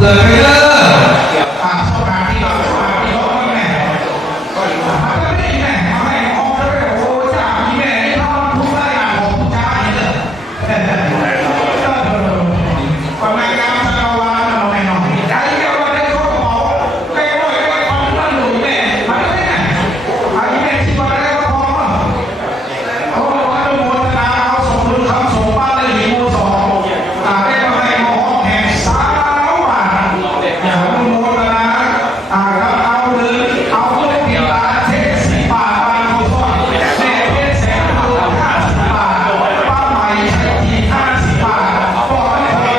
เลยไปเลยสถานที่เราสถานที่เราแม่ก็อยู่มาแล้วนี่แม่เอาให้ออกเลยโอ้จ้าพี่แม่ที่ทำทุกรายการของจ้าเนี่ยความไม่กล้าจะเอาว่าเราไม่นอนใจเดียวกันเขาบอกแม่ว่าแม่ความนั่นหนูแม่มาเนี่ยไอ้แม่ที่มาแล้วก็พอเขาบอกว่าโมทนาเขาส่งลูกเขาส่งบ้านเลยหิวสองได้มาให้หมอแห่งสาวบาทอย่าโมทนาแล้วเอาเลยเอาลูกที่บาทเทศบาทไปเขาทอดแม่เทศแสนดู50 บาทป้าใหม่ใช้ที50 บาทบอกให้เธอ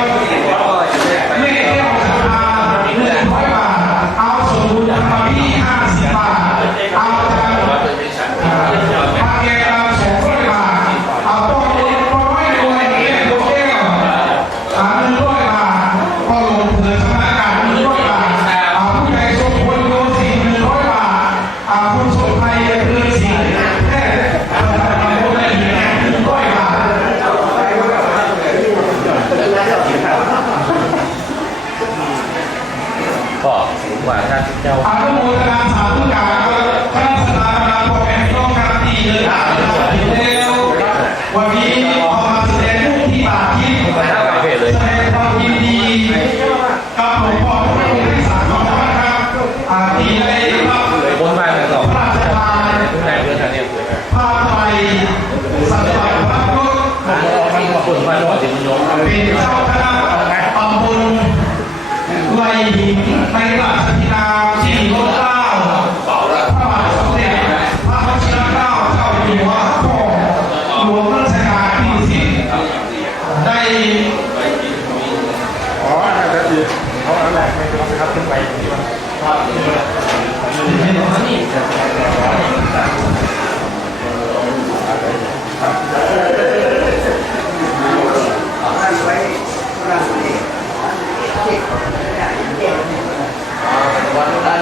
แม่เที่ยวสภา100 บาทเอาสมุนไพรพี่50 บาทเอาจากพาแกเรา200 บาทเอาต้นร้อยรวยเลี้ยงลูกแก้ว100 บาทก็ลงเถิดสมัครการ100 บาทผู้ใหญ่สมควรโยสี100 บาทผู้สมภัยเรือสีแค่ผู้ใหญ่100 บาทก็สูงกว่าท่านเจ้าอนุโมทนาสาธุการพระสนาการพอแผ่นต้องการดีเลยแล้ววันนี้ออกมาแสดงรูปที่บาทที่แสดงความยินดีกับหลวงพ่อที่ได้สั่งสอนนะครับที่ได้รับบนบ้านกันต่อพระราชทานผ้าไทยสัตว์ป่าพระพุทธเป็นเจ้าคณะตำบลไร่หินในราชธินามที่รถเกล้าพระบาทสมเด็จพระวชิรเกล้าเจ้าอยู่หัวพ่อหลวงรัชกาลที่10ได้ก็คือเขาเอาแหละไม่ต้องครับขึ้นไปที่ว่าวันนั้น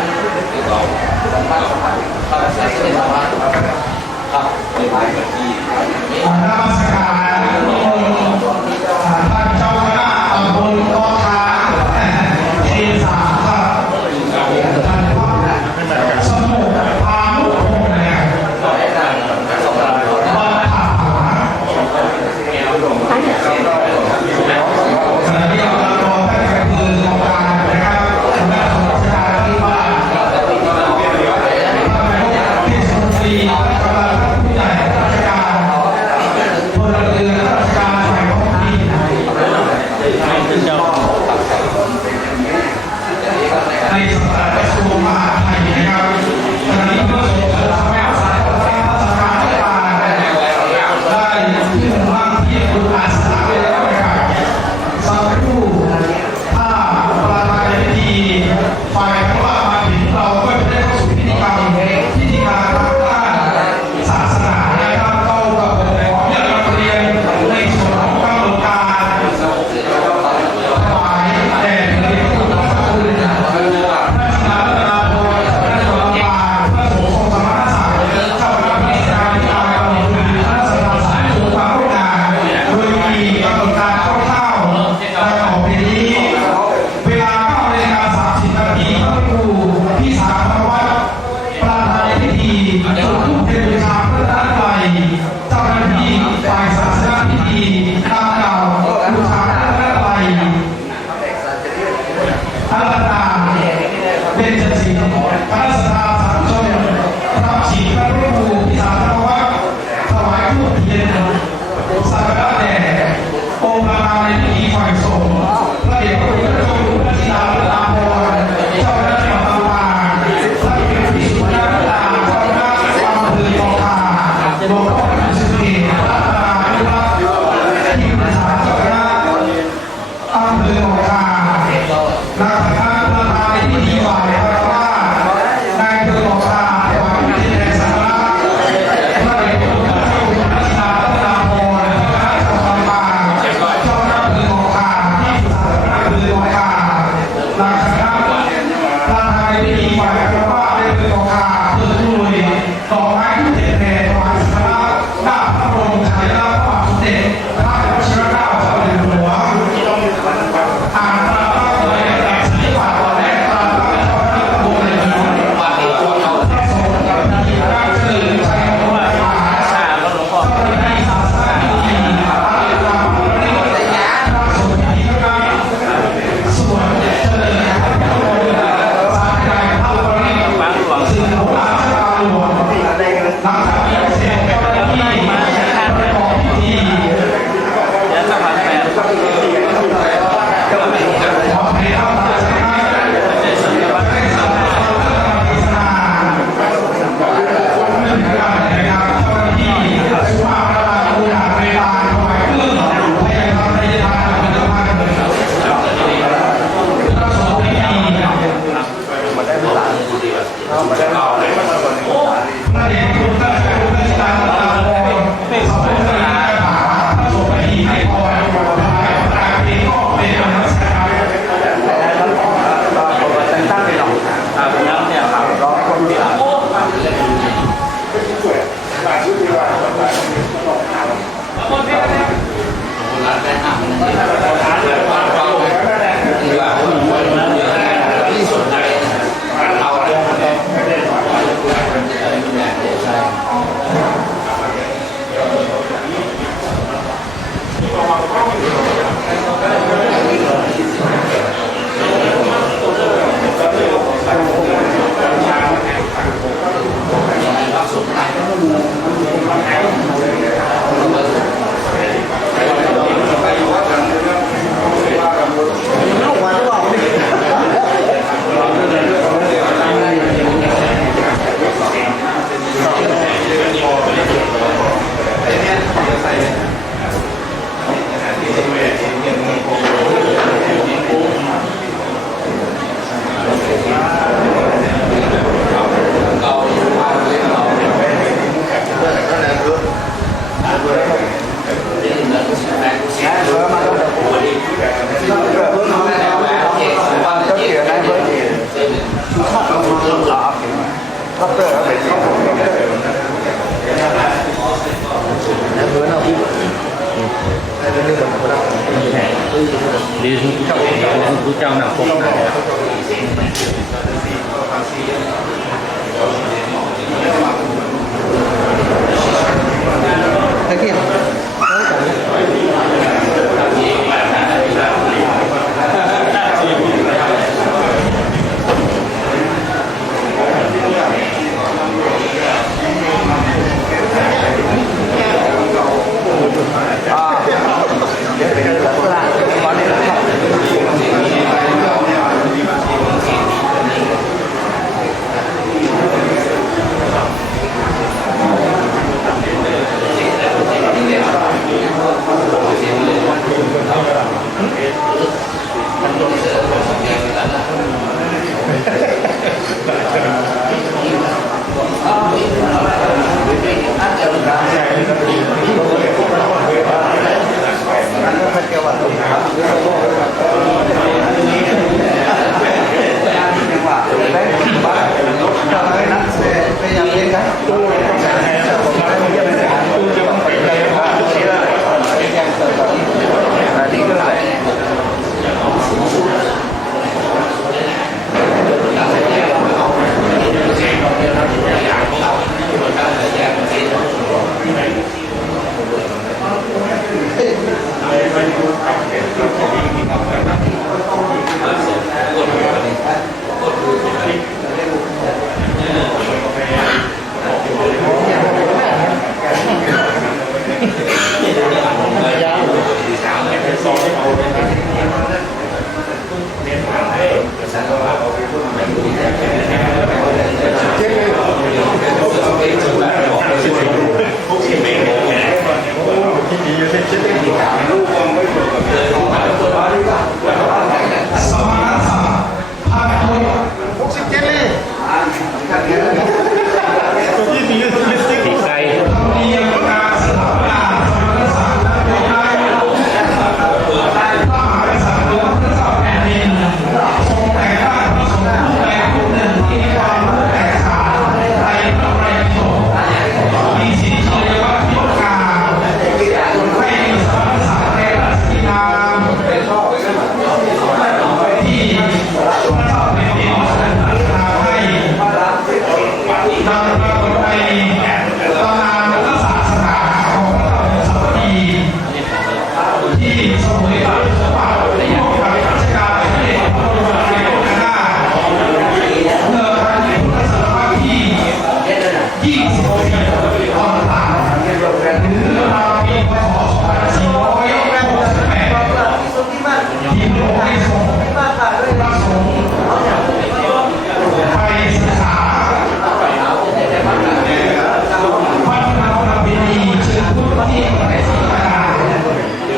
đi chú trao nào cũng thấy kia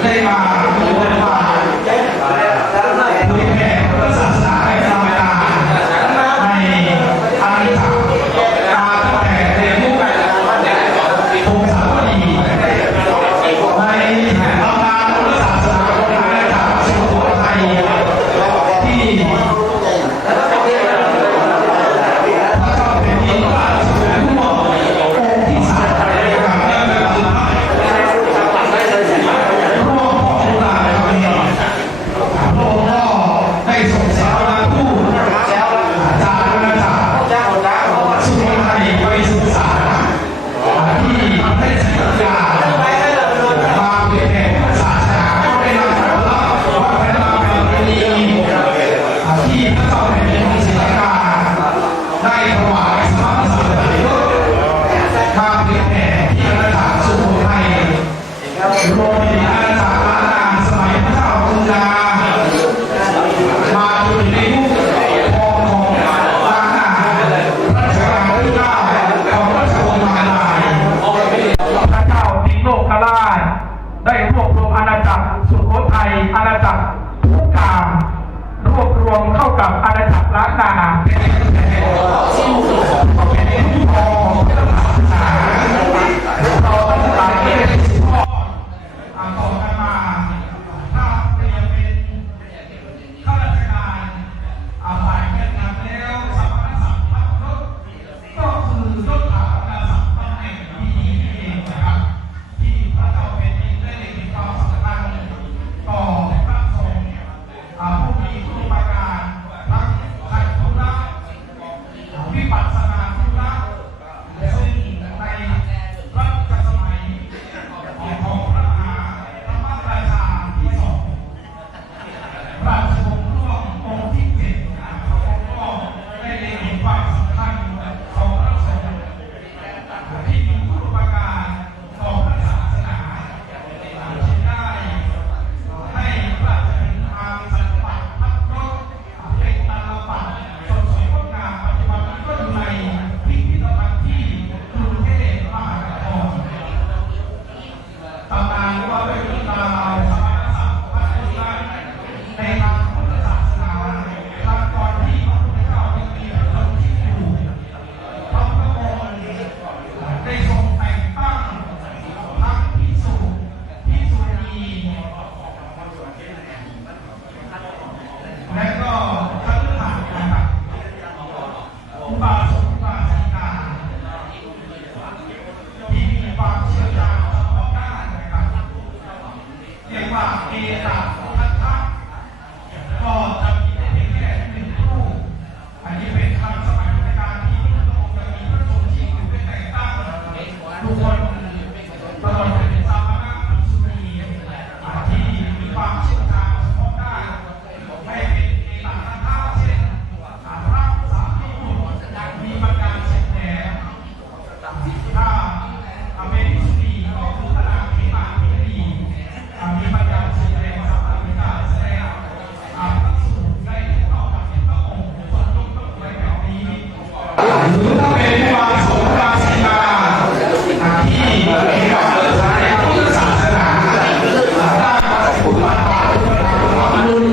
ได้มา อาณาจักรทุกการรวบรวมเข้ากับอาณาจักรล้านนาเราทั้งหลายที่เป็นสิทธิพ่อต่อกันมาถ้าเปลี่ยนเป็นข้าราชการฝ่ายเงินนำแล้วสมณศักดิ์พักรถก็คือยศถาบรรดาศักดิ์ตำแหน่งดีๆนี่เองนะครับที่พระเจ้าแผ่นดินได้เห็นความสำคัญต่อพระสงฆ์ผู้มีคุณปการทั้งขันธุระวิปัสสนาธุระซึ่งในรัชสมัยของพระมหาธรรมราชาที่สองราชวงศ์ร่วมองค์ที่7พระองค์ก็ได้เห็นความสำคัญของพระสงฆ์ที่มีคุณปการต่อพระศาสนาที่ได้ให้พระราชบิดาสันปัตพักรถเป็นตาลปัตสดสวยงดงามปัจจุบันนี้ก็อยู่ในพิพิธภัณฑ์ที่กรุงเทพมหานครตำนานว่าด้วยเรื่องราวสมณศักดิ์พัฒนาในทางพุทธศาสนาครั้งก่อนที่พระพุทธเจ้ายังมีพระชนม์ที่อยู่พระพุทธองค์ได้ทรงแต่งตั้งทั้งภิกษุณีและก็คฤหัสถ์นะครับอุบาสกอุบาสิกาที่มีความเชี่ยวชาญเฉพาะด้านนะครับเรียกว่าเอตัทัตถะก็จะมีได้เพียงแค่1 รูปอันนี้เป็นคำสมัยในการที่พระองค์จะมีพระชนม์ที่อยู่ได้แต่งตั้งทุกคนตลอดเป็นสามณะภิกษุณีที่มีความเชี่ยวชาญเฉพาะด้านไม่เป็นเอตัทัตถะเช่นพระสารีบุตรมีบรรดาเช่นแหนถ้าเป็นภิกษุณีก็คือพระนางเขมาภิกษุณีมีบรรดาเช่นแหนสัมมาวิกาแสดงพระสูตรได้ต่อจากพระองค์ทรงยกต้องไว้แบบนี้หรือถ้าเป็นอุบาสกอุบาสิกาที่เกี่ยวกับในพุทธศาสนาด้านพระพุทธศาสนารุ่น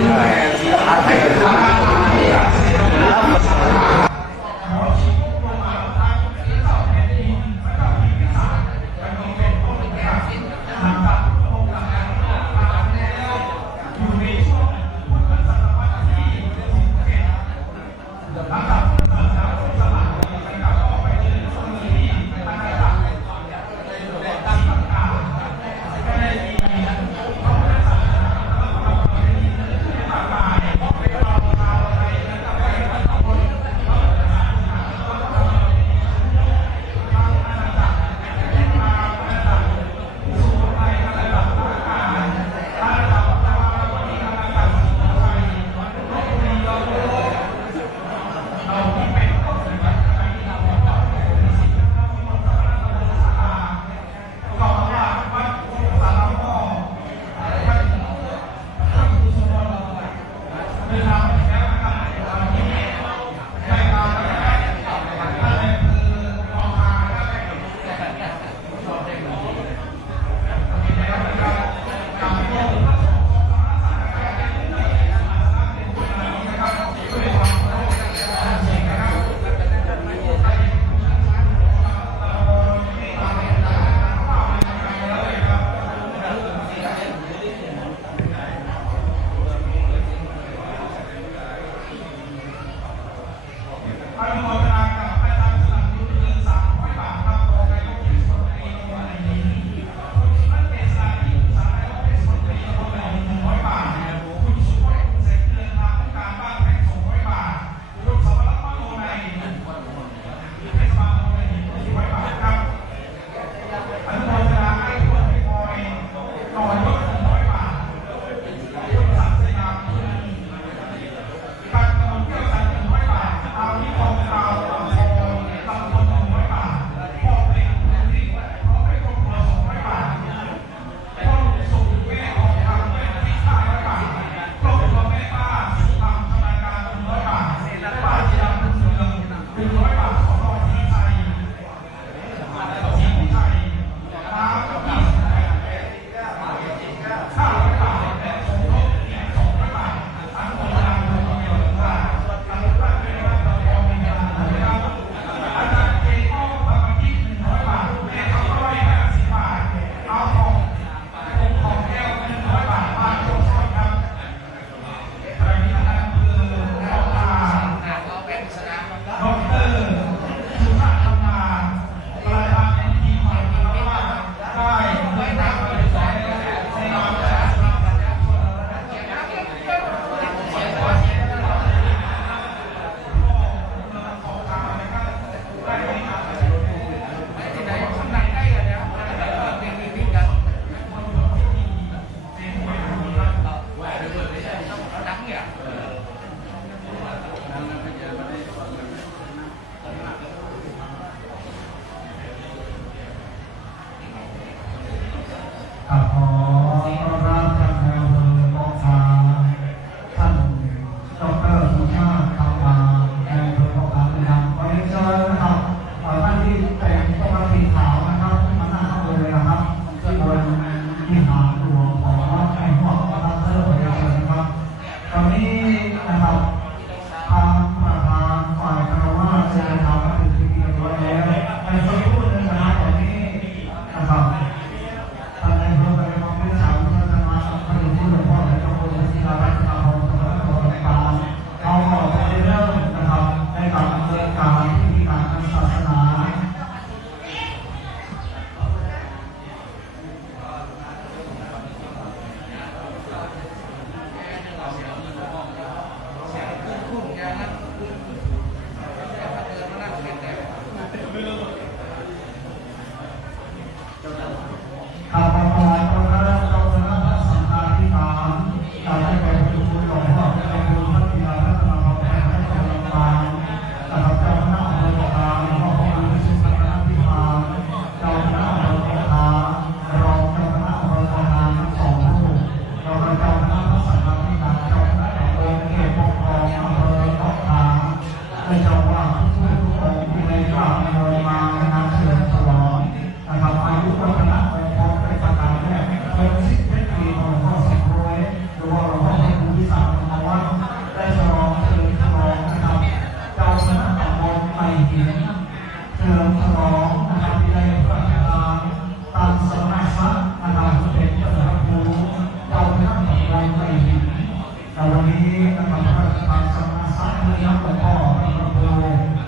วันนี้นะครับทางสำนักสัตว์เลี้ยงหลวงพ่อพระโพ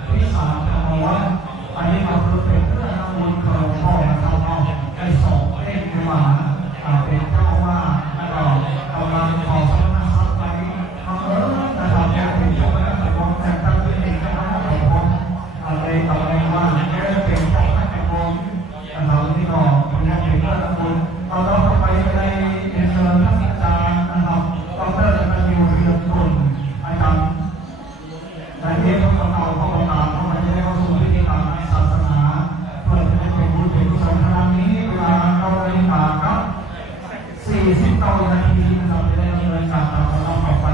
ธิสารธรรมวัฒน์อันนี้เราเป็นเรื่องบุญของหลวงพ่อนะครับเนาะไอ้สองเองมาเป็นเจ้าว่าแล้วก็กำลังขอสำนักสัตว์ไปนะครับเป็นเจ้าว่าแต่ผมแต่ตั้งใจเองนะครับผมอะไรต่ออะไรว่าเป็นเจ้าให้ผมเราที่ก็เป็นเรื่องบุญเราต้องไปในเดินทัศนจารนะครับเราเริ่มกันอยู่เรื่องบุญอาจารย์ในเรื่องของเราเข้ามาตามเข้ามาได้เข้าสู่พิธีกรรมในศาสนาเพื่อจะได้เป็นบุญเป็นกุศลครั้งนี้เวลาเราไปตามครับ49 นาทีเราจะได้ดำเนินการตามเราต่อไป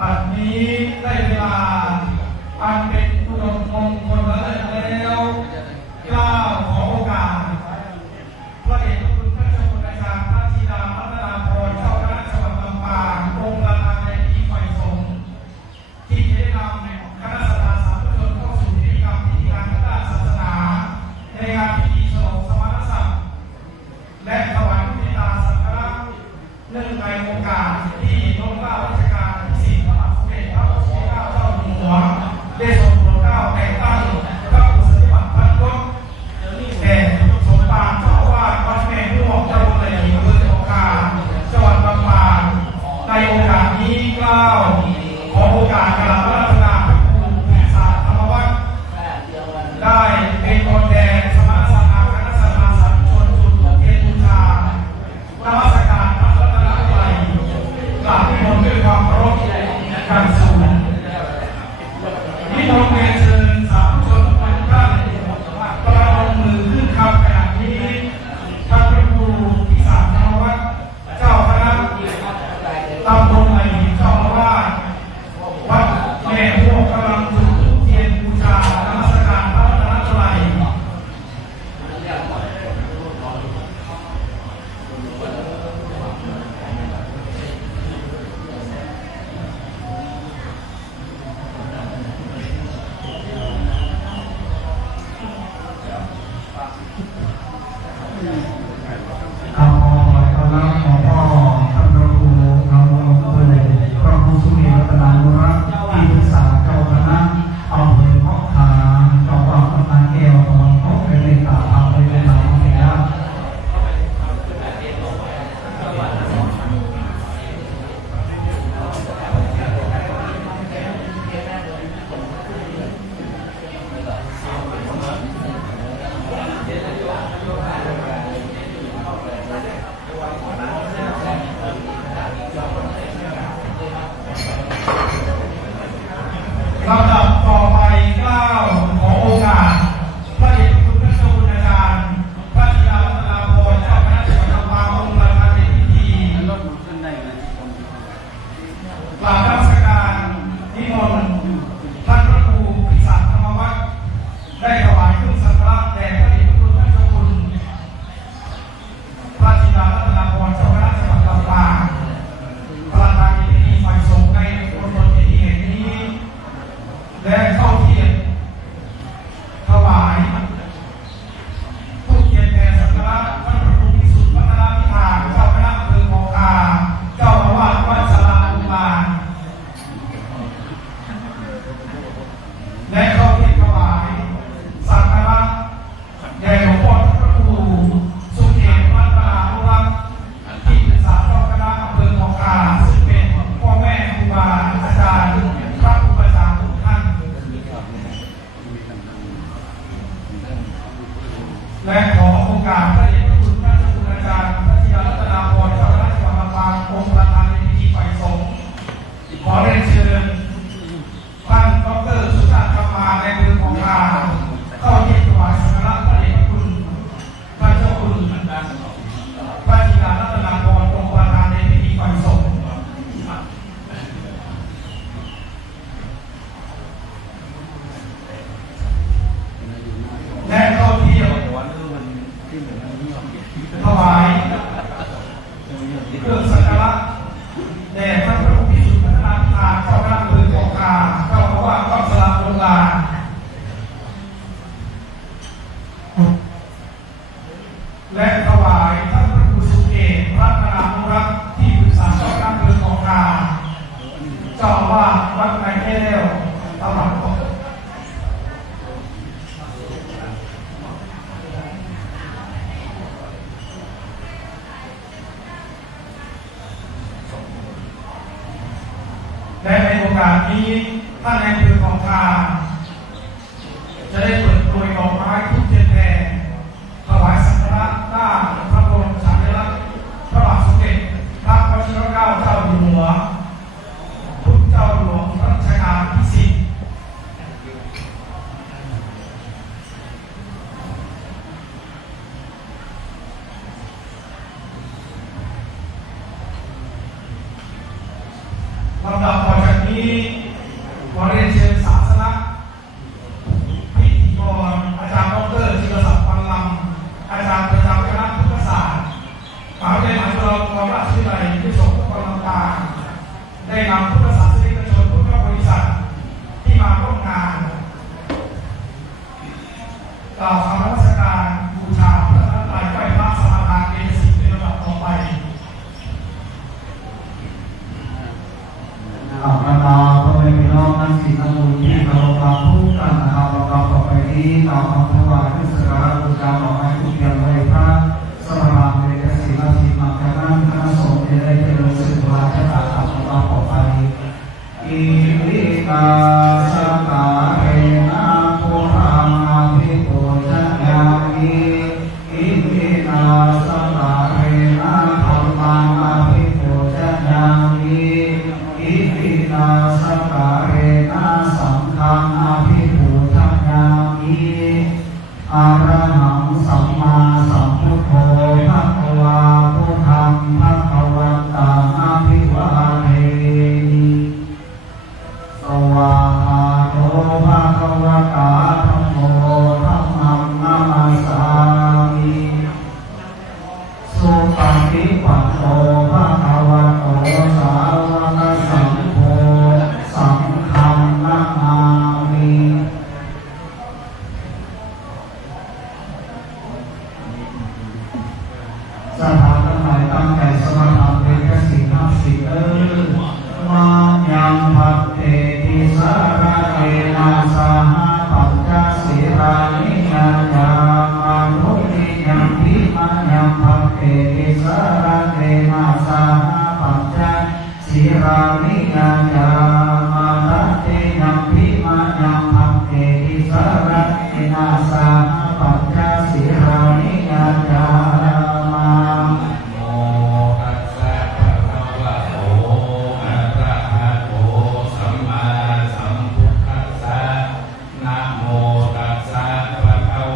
บัดนี้ได้เวลาอันเป็นอุดมมงคลแล้วกล้าวขอโอกาสพระเดชพระคุณพระเจ้าคุณอาจารย์พระธิดาพัฒนาพรเจ้าคณะจังหวัดลำปางองค์ประธานในพิธีฝ่ายสงฆ์ที่จะได้นำคณะสัตยาสาธุชนเข้าสู่พิธีกรรมพิธีการทางด้านศาสนาในงานพิธีฉลองสมณศักดิ์และถวายพุทธิตาสักการะเนื่องในโอกาสที่ล้นเกล้ารัชกาลที่4พระบาทสมเด็จพระบรมเกล้าเจ้าอยู่หัวได้ทรงโปรดเกล้าแต่งตั้งพระบุษนิบัติพันยศแด่สมภารเจ้าอาวาสวัดแม่ม่วงเจ้าคุณหญิงอำเภอโอกาสจังหวัดลำปางในโอกาสนี้เกล้าขอโอกาสกราบรัตนาพระครูพิสารธรรมวัฒน์ได้เป็นคนแทนสมณศักดิ์คณะสัตยาสาธุชนจุดทูปเทียนบูชานมัสการพระรัตนตรัยกราบนิมนต์ด้วยความเคารพกันสูงนิมนต์เรียนเชิญสาธุชนทุกท่านประนมมือขึ้นคำขณะนี้ท่านพระครูพิสารธรรมวัฒน์เจ้าคณะตำบลไหลเจ้าอาวาสวัดแม่ม่วงกำลังจุดธูปเทียนบูชานมัสการพระรัตนตรัยเอาขอรับขอพ่อท่านพระครูเราเลยพระครูสุเมธรัตนานุรักษ์ที่ปรึกษาเจ้าคณะอำเภอพอกขามเจ้าว่าพระแก้วตอนเขาไปเรียนตาเอาไปเรียนตาเสียลำดับต่อไปเกล้าขอโอกาสพระเดชพระคุณพระเจ้าคุณอาจารย์พระธิดารัตนาพรเจ้าคณะจังหวัดลำปางองค์ประธานในพิธีกราบนมัสการนิมนต์ท่านพระครูพิสารธรรมวัฒน์ได้ถวายเครื่องสักการะแด่พระเดชพระคุณพระเจ้าคุณพระธิดารัตนาพรเจ้าคณะจังหวัดลำปางประธานในพิธีฝ่ายสงฆ์ในมณฑลพิธีแห่งนี้และเข้าเทียนถวายผู้เทียนแทนสักการะท่านพระครูพิสุทธิ์พัฒนาพิธาเจ้าคณะอำเภอโอกาเจ้าอาวาสวัดสลาอุบาลและเข้าเทียนถวายสักการะแด่หลวงพ่อพระครูสุเทพวัฒนานุรักษ์ที่ปรึกษาเจ้าคณะอำเภอโอกาซึ่งเป็นพ่อแม่ครูบาอาจารย์พระอุปชฌาย์ทุกท่านและขอโอกาสพระเดชพระคุณพระเจ้าคุณอาจารย์พระธิดารัตนาพรเจ้าคณะจังหวัดลำปางองค์ประธานในพิธีฝ่ายสงฆ์ขอเรียนเชิญท่านดร.สุชาติคำมาในอำเภอโอกาเข้า ถวายเครื่องสักการะแด่พระพุทธพิสุทธิ์พัฒนาพิธาเจ้าคณะอำเภอคลองคาเจ้าอาวาสวัดสระโรงงานและถวายท่านพระครูสุเกศรัตนานุรักษ์ที่ปรึกษาเจ้าคณะอำเภอคลองคาเจ้าอาวาสวัดไม้แก้วตลาดและในโอกาสนี้ท่านนายอำเภอคลองคาจะได้เปิดโปรยดอกไม้ทุกเทียนแดงถวายสักการะหน้าพระบรมฉายาลักษณ์พระบาทสมเด็จพระวชิรเกล้าเจ้าอยู่หัวพุทธเจ้าหลวงรัชกาลที่ 10ลำดับต่อจากนี้ขอเรียนเชิญศาสนพิธีกรอาจารย์ดร.จิรศักดิ์ ปันลำอาจารย์ประจำคณะพุทธศาสตร์มหาวิทยาลัยจุฬาลงกรณราชวิทยาลัยวิศวกรรมการได้นำพุทธศาสนิกชนพุทธบริษัทที่มาร่วมงานกล่าวคำนมัสการบูชาพระรัตนตรัยไหว้พระสมาทานเอกสิทธิ์ในลำดับต่อไปบรรดาพ่อแม่พี่น้องนักศิลป์ที่เคารพรักทุกท่านนะครับเราต่อไปนี้เราขอถวายสักการะบูชาดอกไม้ทูบเทียนไหว้พระสมณะเอกศิลป์ที่มาจากนั้นคณะสงฆ์ได้เจริญสืบราชการตามเราต่อไปอิมินาสังฆาเรนะปุรามาภิปุชญามิอิมินาสังฆาเรนะธัมมามาภิปุชญามิอิมินาสังฆาเรนะสังฆังอาภิปุชญามิอะระหังสัมมาสัมพุทโธภะคะวาพุทธังภะคะวันตังอะภิวาเทมิสวาคาโตภะคะวะตาธัมโมธัมมังนามัสสามิสุปฏิปันโนภะคะวะโตสาวกสังโฆสังฆังนามามิสถานทั้งหลายตั้งใจสมาทานเป็นกสิณทั้งสิบมายังพัตเตติสาระเอนาสาหะปัญจศีรานิยัญญามานุติยังพิมายังพัตเตติสาระเอนาสาหะปัญจศีรานิยัญญามาทัตเตยังพิมายังพัตเตติสาระเอนาสาหะปัญจศีรานิยัญญาอ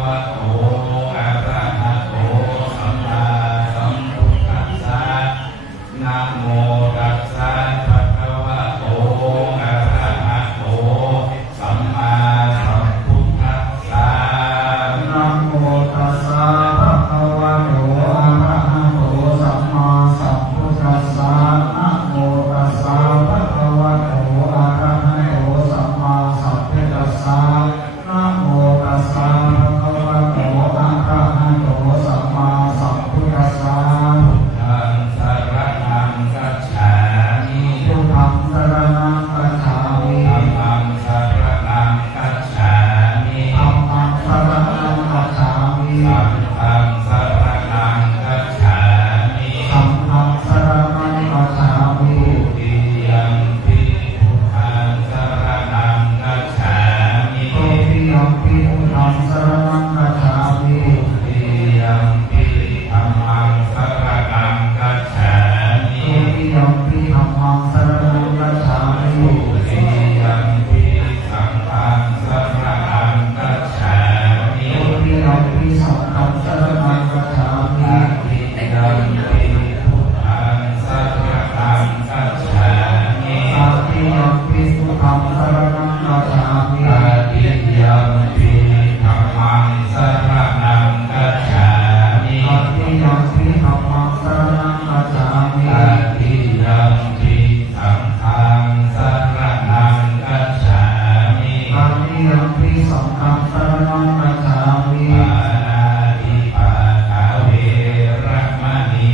ติสังฆังสรณังคัจฉามิ ปานาติปาตาเวระมณี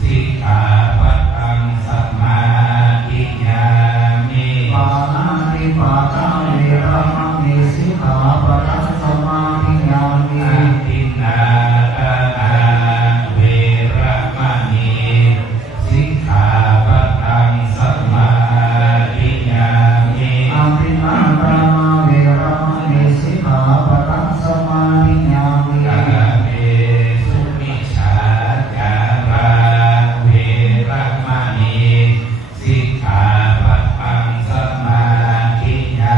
สิกขาปัตตังสัมมาทิฏฐามิ ปานาติปาตาเวระมณีสิกขาปะทังสมาธิยามิ อาทินนาทานาเวระมณีสิกขาปัตตังสัมมาทิฏฐามิ อาทินนาทานาเวระมณีสิกขาปะทังสมาธิยามิ กาเมสุมิชาจาราเวระมณีสิกขาปัตตังสัมมาทิฏฐา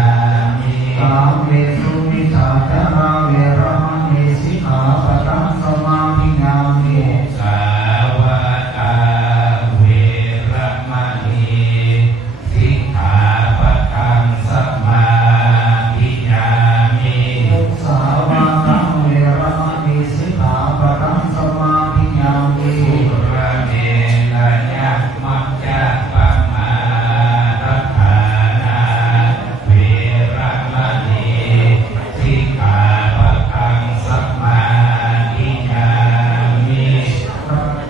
มิ กาเมสุมิจฉาจาราเวระมณีสิกขาปะทังสมาธิยามิ สาวกาเวระมณีสิกขาปัตตังสัมมาทิฏฐามิ มุสาวาทาเวระมณีสิกขาปะทังสมาธิยามิ สุราเมรยะมัจจปมาทัฏฐานาเวระมณีสิกขาปัตตังสัมมาทิฏฐามิ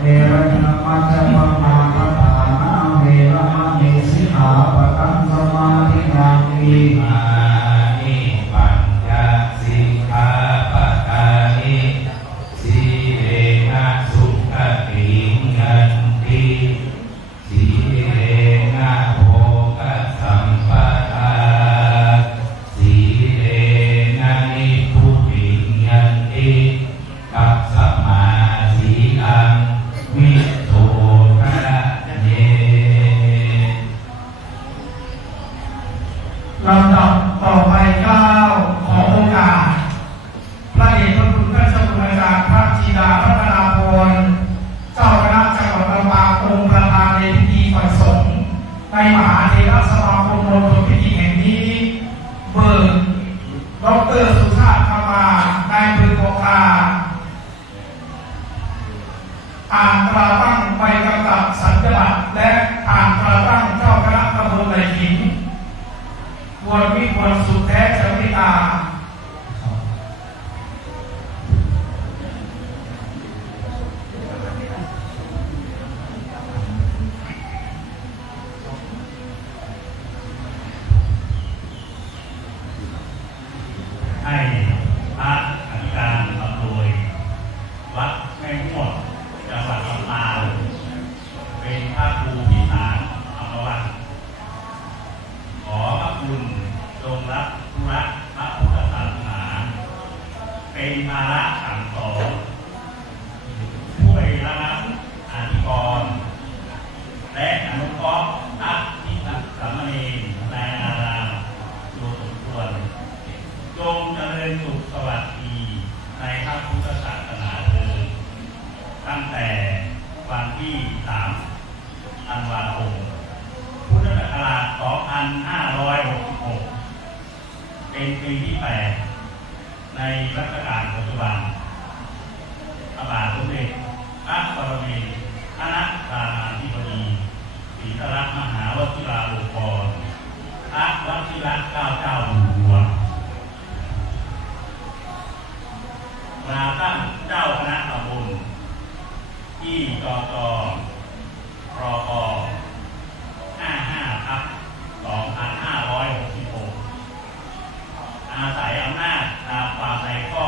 เวระมัจจปมาทัฏฐานาเวระมณีสิกขาปะทังสมาธิยามิ มานิปัญจสิกขาปัตตานิสีเลนะสุขติยันติสีเลนะโภคสัมปทาสีเลนะนิพุติยันติกัปสมาสีลังวิโสทะเย ลำดับต่อไปก้าวขอโอกาสพระเอกพระคุณพระเจ้าคุณอาจารย์พระธิดาพัฒนาพรเจ้าคณะจังหวัดลำปางองค์ประธานในพิธีฝ่ายสงฆ์ในมหาเถรสมาคมมณฑลพิธีแห่งนี้เบิกดร.สุชาติธรรมานายอำเภอโคคาอ่านตราตั้งใบกำกับสัญลักษณ์และอ่านตราตั้งเจ้าคณะตำบลไหลหินควรมีควรสุดแท้จริตาให้พระอธิการอำนวยวัดแม่ม่วงจังหวัดลำปางเป็นพระครูพิสารอมรวัฒน์ขอพระคุณจงรับธุระพระพุทธศาสนาเป็นภาระสั่งสอนช่วยระงับอธิกรณ์และอนุเคราะห์พระภิกษุสามเณรในอารามโดยสมควรจงเจริญสุขสวัสดีในพระพุทธศาสนาเถิดตั้งแต่วันที่3 ธันวาคม พุทธศักราช 2566 เป็นปีที่ 8 ในรัชกาลปัจจุบันพระบาทสมเด็จพระปรมินทรคณะรามาธิบดีศรีนครินทรมหาวชิราลงกรณ์พระวชิรเกล้าเจ้าอยู่หัวมาตั้งเจ้าคณะตำบลที่จจรป55/2566 อาศัยอำนาจตามความในข้อ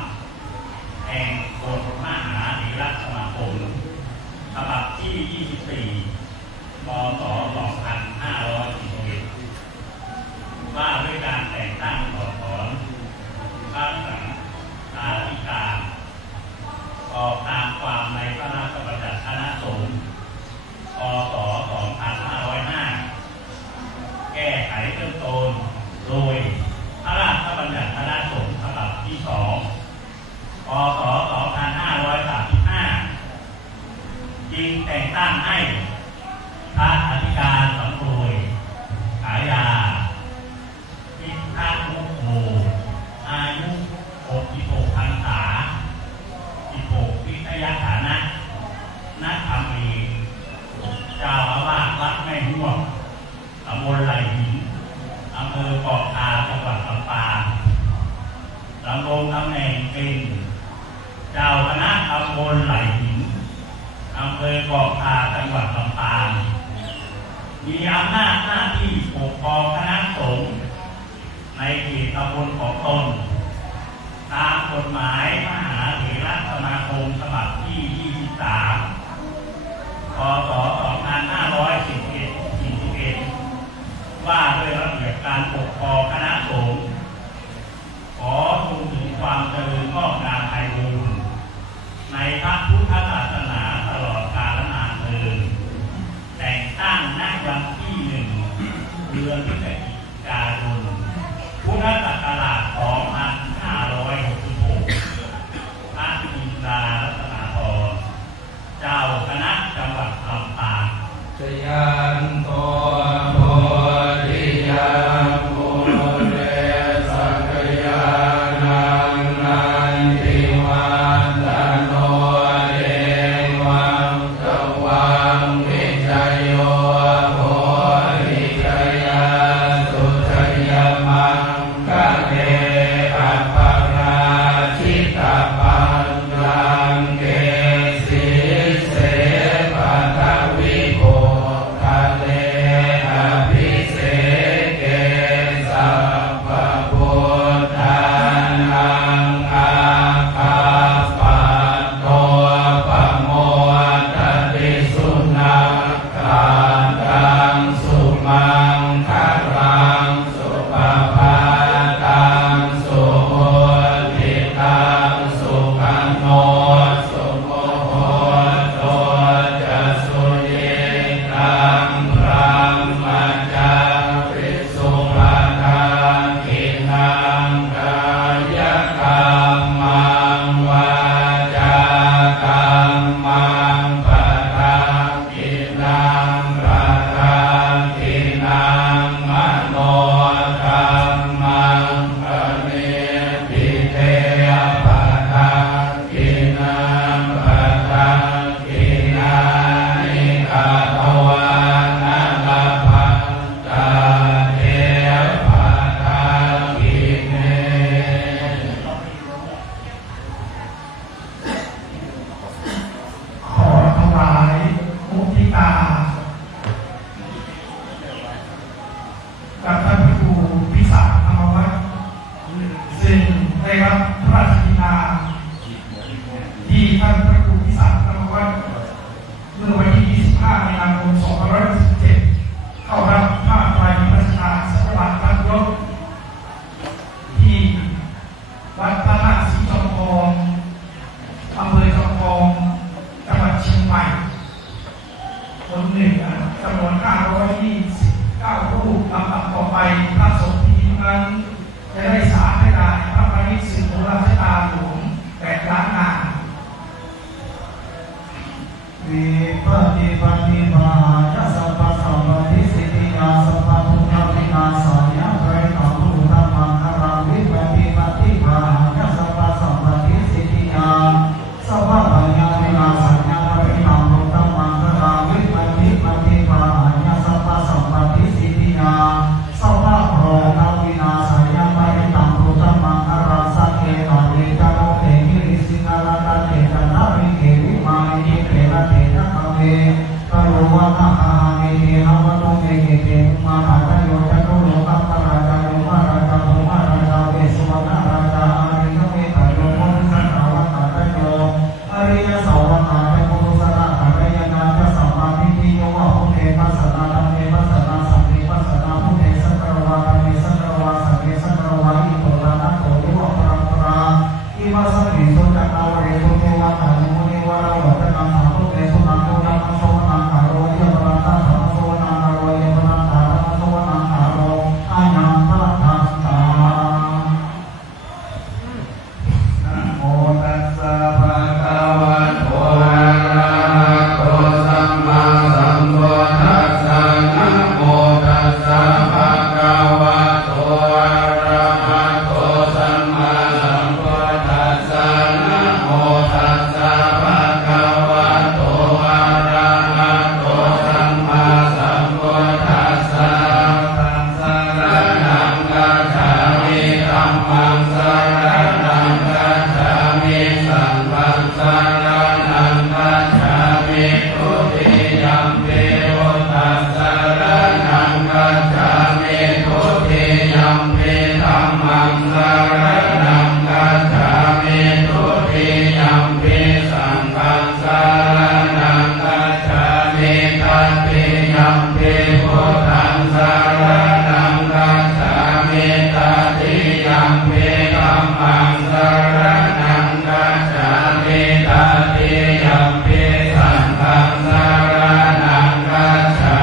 23 แห่งกฎมหาเถรสมาคมฉบับที่ 24 พ.ศ. 2541 ว่าด้วยการแต่งตั้งถอดถอนพระสังฆาธิการออกตามความในพระราชบัญญัติคณะสงฆ์ พ.ศ. 2505 แก้ไขเพิ่มเติมโดยพระราชบัญ งตำแหน่งเป็นเจ้าคณะตำบลไหลหินอำเภอเกาะคาจังหวัดลำปางมีอำนาจหน้าที่ปกครองคณะสงฆ์ในเขตตำบลของตนตามกฎหมายมหาเถรสมาคมฉบับที่ 23 พ.ศ. 2541 ว่าด้วยระเบียบการปกครองคณะสงฆ์ขอทูลถึงความเจริญงอกงามไพบูรณ์ในพระพุทธศาสนาตลอดกาลนานเทอญแต่งตั้งณวันที่ 1 เดือนพฤศจิกายน พุทธศักราช 2566 พระอินทรารัตนาภรณ์เจ้าคณะจังหวัดลำปาง ชยันโตโพธิยามุ รนังกัจฉามิทุติยัมปิสังฆังสารนังกัจฉามิตัตติยัมปิพุทธังสารนังกัจฉามิตัตติยัมปิธัมมังสารนังกัจฉามิตัตติยัมปิสังฆังสารนังกัจฉา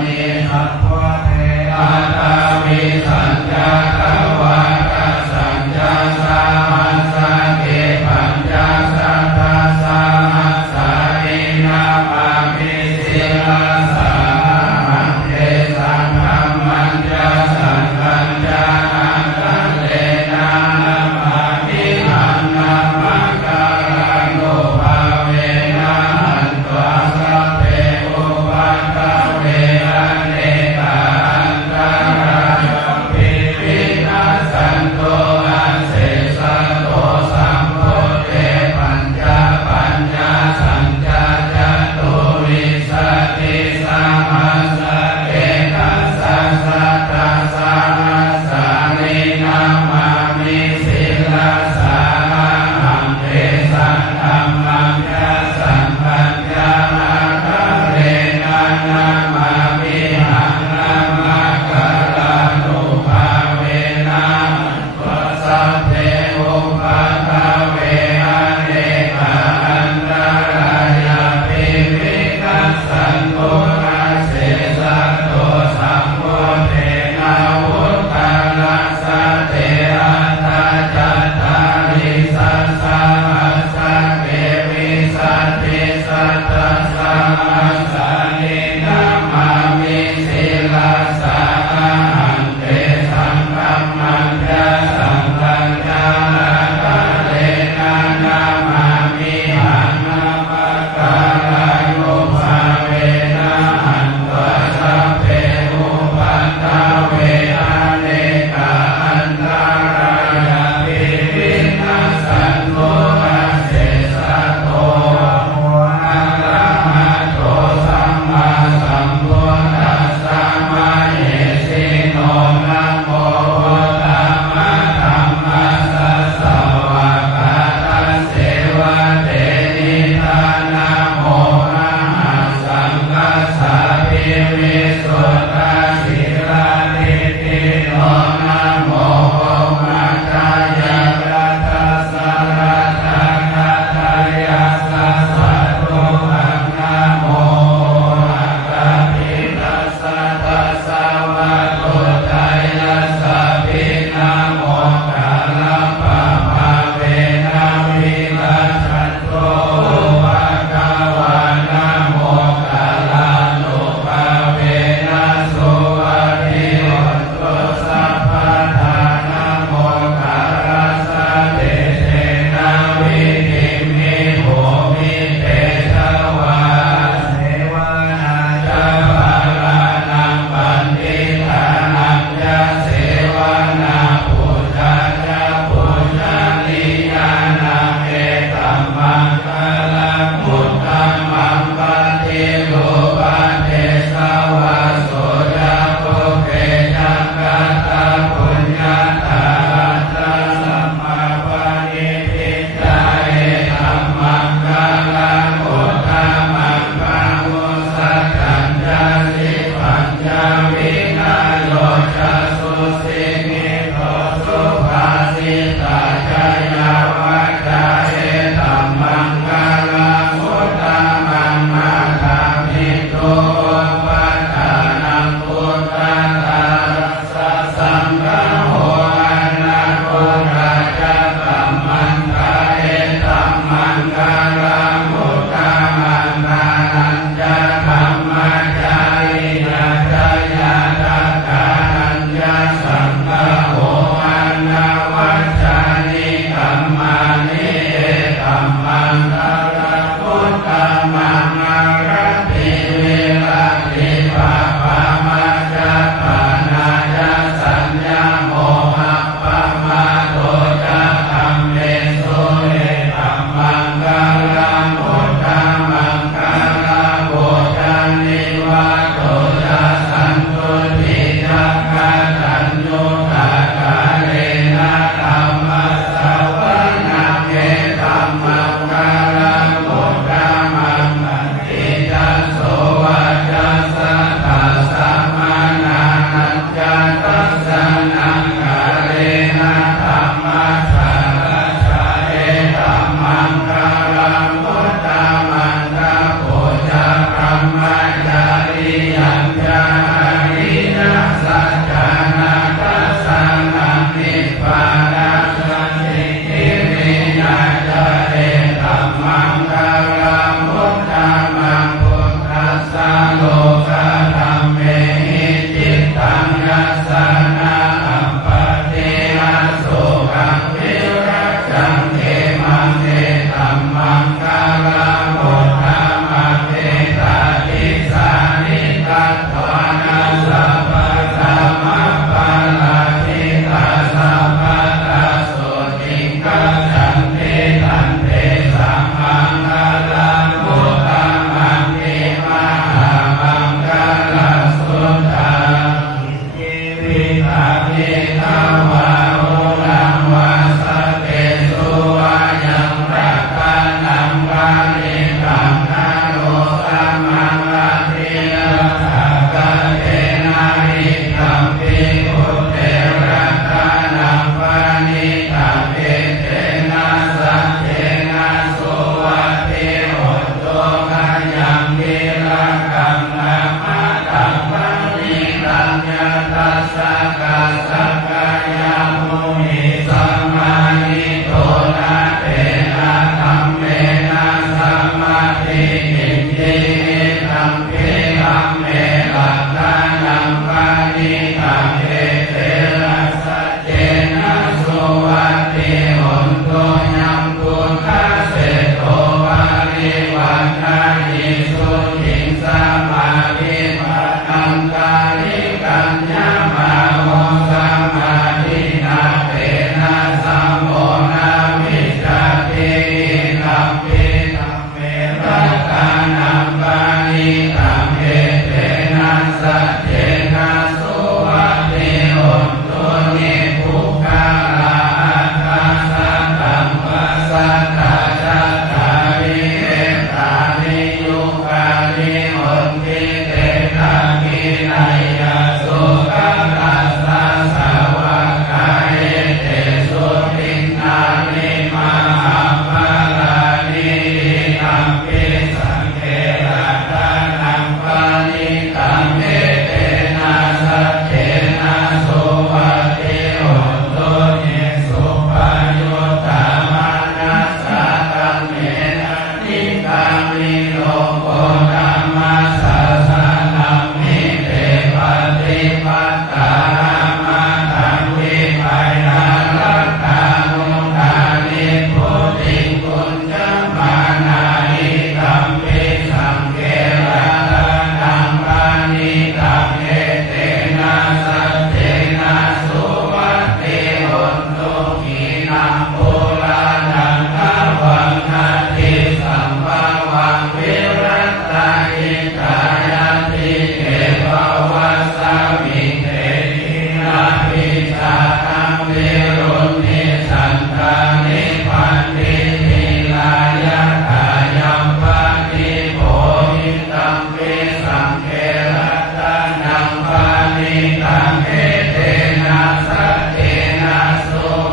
มิสัพพะเทอาตามิสัญญาตวาตสัญญาสามัสสะเกปัญจสัทธาสามัสสะนินามามิสิลาสามังเทสังฆมัญจสังฆัญจานังกัลเลนะนามา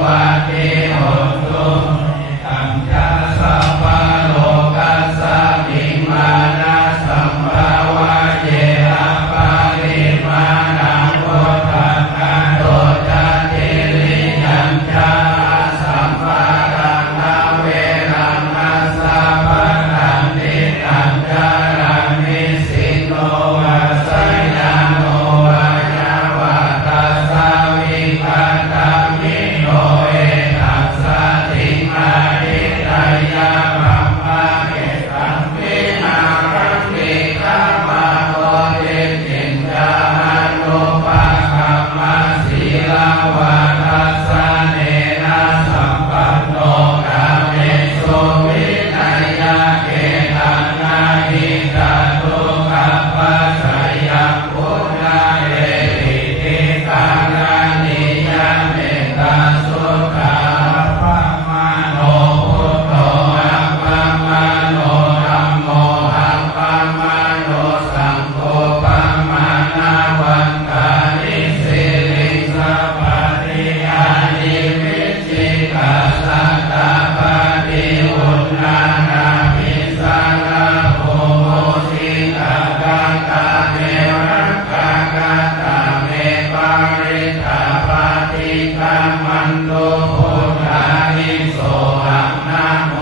วัตติโหตุตัมจัสสะปะโลกัสสะมิมานะสัมภาวะเยอะปะริมาณังโพธังคะโตจัตติลิยังจาสัมภารังนาเวรังนาสัพพะนันติตังจารังนิสิโนวัสสยานโนวายาวาตัสสะวิคันตมิโนเอตัสสะทิมานิตายามัมมะเกตัมปินารังติคัมมาโตเตจินจานุปะคัมมาสีลาวาทัสสะเนนะสัมปันโนกาเมสุวินัยยะเกตังนาหิตาตุกัปปัสสยังพุทธะเรติติการานิยะเมตตาสุขาภะมะโนพุทโธอัปปะมะโนธัมโมอัปปะมะโนสังโฆปะมะนาวันตานิสิริสัพพะติอานิมิจฉิกาสัตตะปะติอุณนานาภิสาราโภโมสิตากาตาเมรักขากาตาเมปาริตาปาติกามันโตพุทธานิโสอะนะโม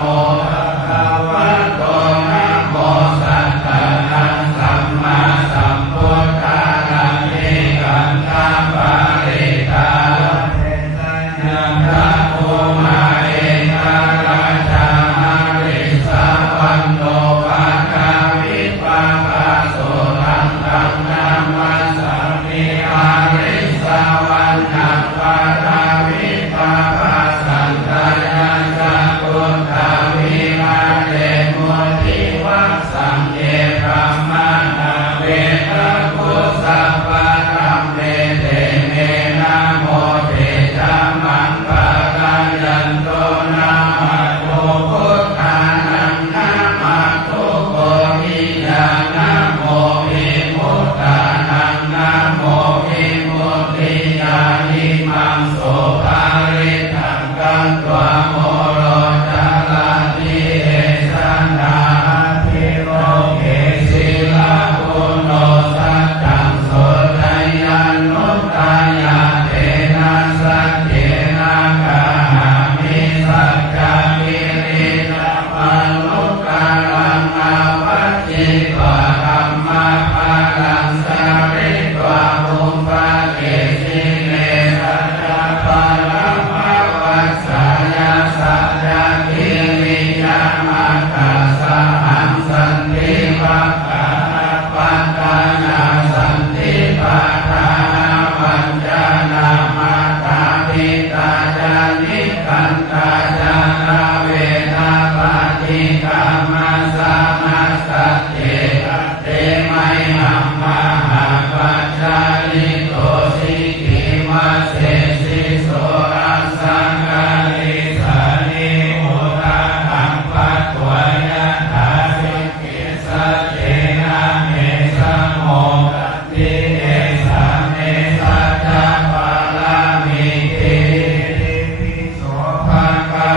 ภะคะวะโตนะโมสัตตะนังสัมมาสัมพุทธานังเอกันตาปาริตาเทสยัมทะโอมาเอการาชาอาริสาวันโนปัฏฐาวิปัสสะโสตังตังนามัสสามิอาริสาวันนังปัฏฐาวิปัสสะสันตยัญจกุฏฐาวิมาเตมุทิวัสสังเยพระมานาเวทะกุสัพพะธัมเมเตเมนะโมเตจามังปะกัญญันโตนะมะโตพุทธานังนะมะโตโกหิยานะโมวิมุตตานังนะโมวิมุตติยานิมังโสภาริตังกันตวะโมโรจาลาติเอสันดาภิโรเกศิลาปุโนสัจจังโสทยานุตตายาเตนะสัจเจนะกาหามิสัจจามิรินะปันโลกาลังอาวัจจิตวะธัมมาภาลังสาริตวะภุมภะเกสิเนสัจจาปะละภะวัสสายาสัจจาคิริยามาตัสสะหังสันติภะกานะปัตตานาสันติปะทานาปัญจานามาตาปิตาจานิกันตาจานาเวนะปะติกามาสานาสัจเจเตไมหัมมหาปัจจาลิโตสิกิมัสเสสิโสรัสสังกาลิสานิอุทานังปัตตวยะถาสิกิสัจเจนะเมสัมโมกัตติเอสาเมสัจจปาลามิติปิโสภะกา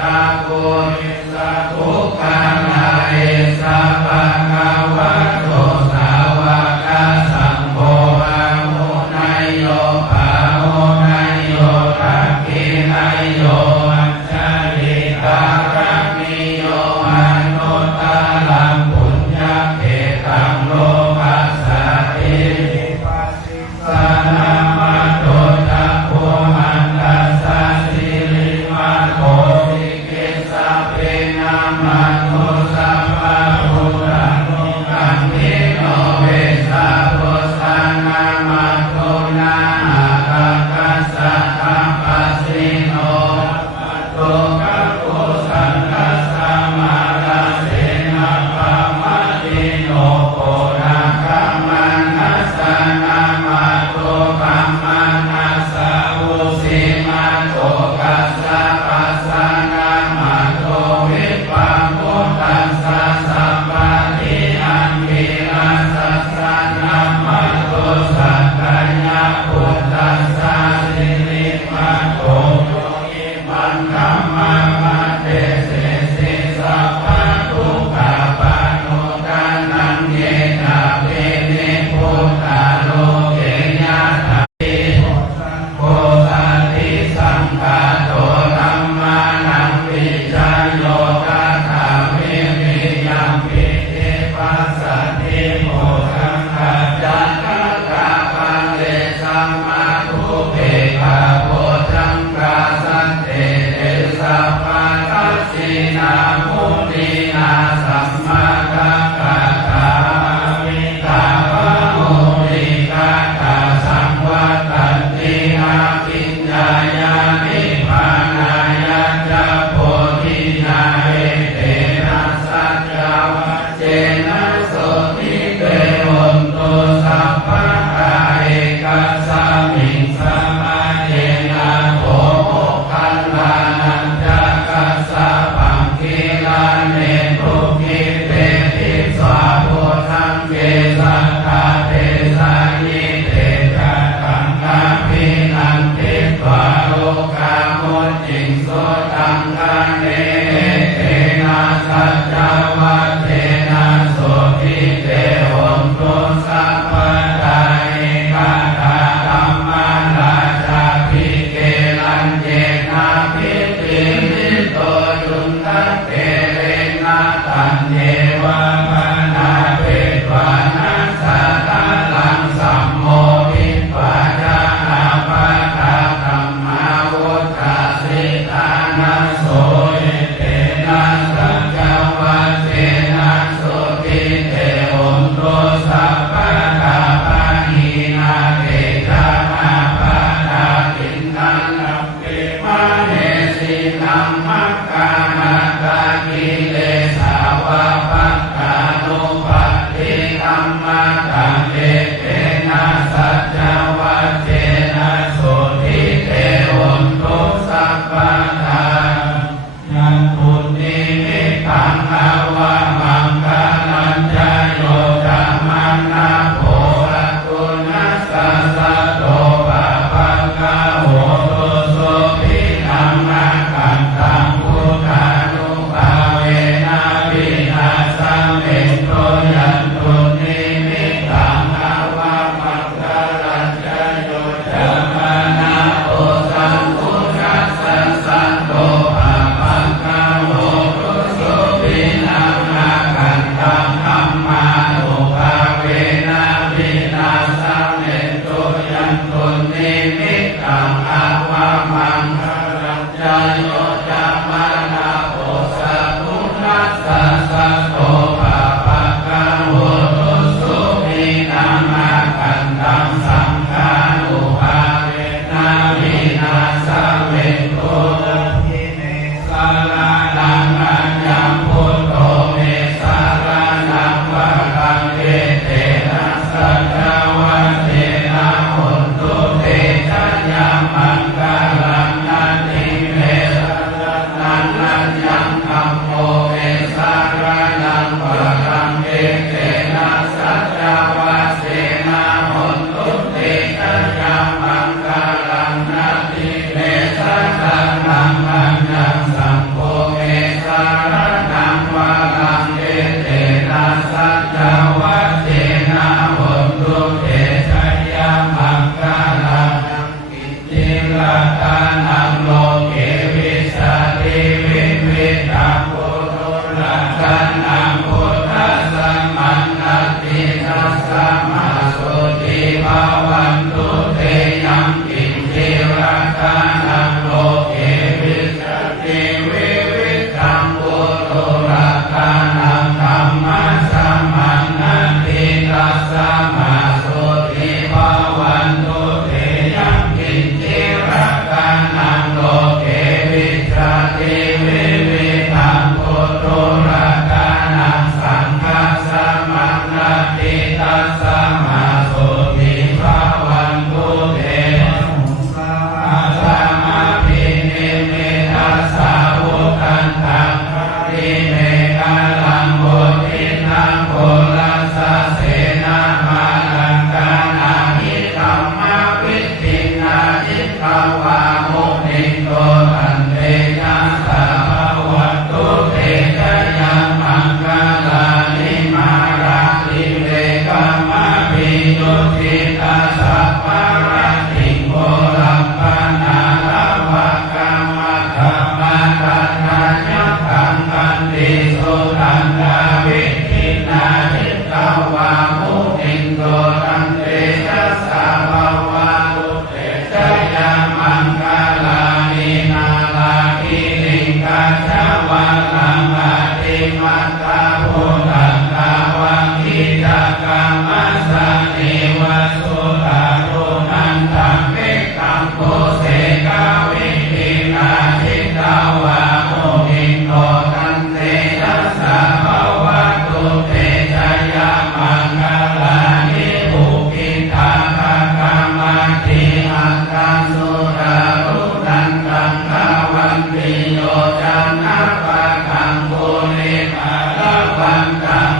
ตาโกนิสัพพุขานาเอสัพพะกวะโตสาวกสังโฆอาโมนายโยภาโมนายโยทักขินายโยอัจฉริการะมิโยอนุตตรังปุญญเขตังโลกัสสติปัสสิสานามาโตจักขุมันตัสสะสิริมาโตสิกิสะเปนามาโตสัพพะพุทธานุกัมมิโนเวสะโพสานามาโตนาหะกัสสะธัมปัสสิโนโตกัปโปสังกัสสะมาราเสนะปะมะติโนโกนาคัมมานัสสะนามาโตคัมมานัสสะอุสิมาโตกัสสะปัสสะนามาโตวิปัมมุตตัสสะสัพพะทิอันกิรัสสะสะนามาโตสักกายพุทธัสสะสิริมาโตโยอิมันคัมมามาเตเสสิสัพพะทุกขปานุทานังเยนะเปเนพุทธาโลเกญาตาโพสันติสังฆาโตธัมมานังวิจายโยตถามิมิยังปิเตปัสสติโมสังฆาจันทกะปันเลสัมมาทุเปกะโพจังกาสันเตเตสัพพะทัสสินามุนีนาสัมมากัปปะทามิตาภะโมริกาตาสังวัตันติอาปิญญายานิพพานายาจะโพธิญาเอเตนะสัจจวัจเจนะโสติเตโหนโตสัพพะกาเอกัสสมิงสมาเจนะโภโมคัลลานันจะกัสสะปังกิลาเนตุกิเตติสวะโพธังเกสัทธาเตสายิเตจัตตังกาภินันติตวะโลกาโมจิงโสตังกาเนเตนะสัจจวัจเจนะโสติเตโหนโตสัพพะทาเอกาตาธัมมาราชาภิเกลันเจนะภิติมิโตจุนทัตเตเรนะตันเทวะปนาเปตวานัสสะทะลังสัมโมทิปะจานาปะทาธัมมาวุฒาสิตานัสโสเอเตนะสัจจวัจเจนะโสติเตโหนโตสัพพะกาปะหินาเตจานาปะทาตินังนัมเปมาเนสินัมมัคคานาตากิเลสาวะปัตตานุปัฏฐิธัมมาตังเอเตนะสัจจวัจเจนะโสติเตโหนโตสัพพะทายันตุนิมิตังอาวะมังคลัญจโยธัมมานาโภรตุนัสสะสะโตปะปังกะโหโตโสภินังนาคันตังพุทธานุภาเวนะวินาศเมโตยันตุนิมิตังอาวะมังคลัญจโยธัมมานาโภสังฆัสสะสะโตปะปังกะโหโตโสภินังนาคันตังธัมมานุภาเวนะวินาศเมโตยันตุนิมิตังอาวะมังคลัญจโยธัมมานาโภสังฆัสสะสะโตปะปังกะโหโตโสภินังนาคันตังสังฆานุภาเวนะวินาศเมโตยันติเมสารานังอัญญังพุทโธเมสารานังวะกังเอเตนะสัจจวัจเจนะโหนตุเตชัญญามังคลังนันติเมสารานังอัญญังธัมโมเมสารานังวะกังเอเตนะสัจจวัจเจนะโหนตุเตชัญญามังคลังนันติเมสารานังอัญญังสังโฆ ชวะลังอาติมัตตาโพธังกาวังอิจักกัมมัสสะเนวะสุตาโรนันตังเมตังโกเสกาวิปินาทิตาวะโมหินโตตันเตนะสะภวะตุเตชะยะมังคลานิภูกิตาภะคะมาติอัตตังสุรารุนันตังกาวันติโยจันนะปะทังโกเลภะละวันตัง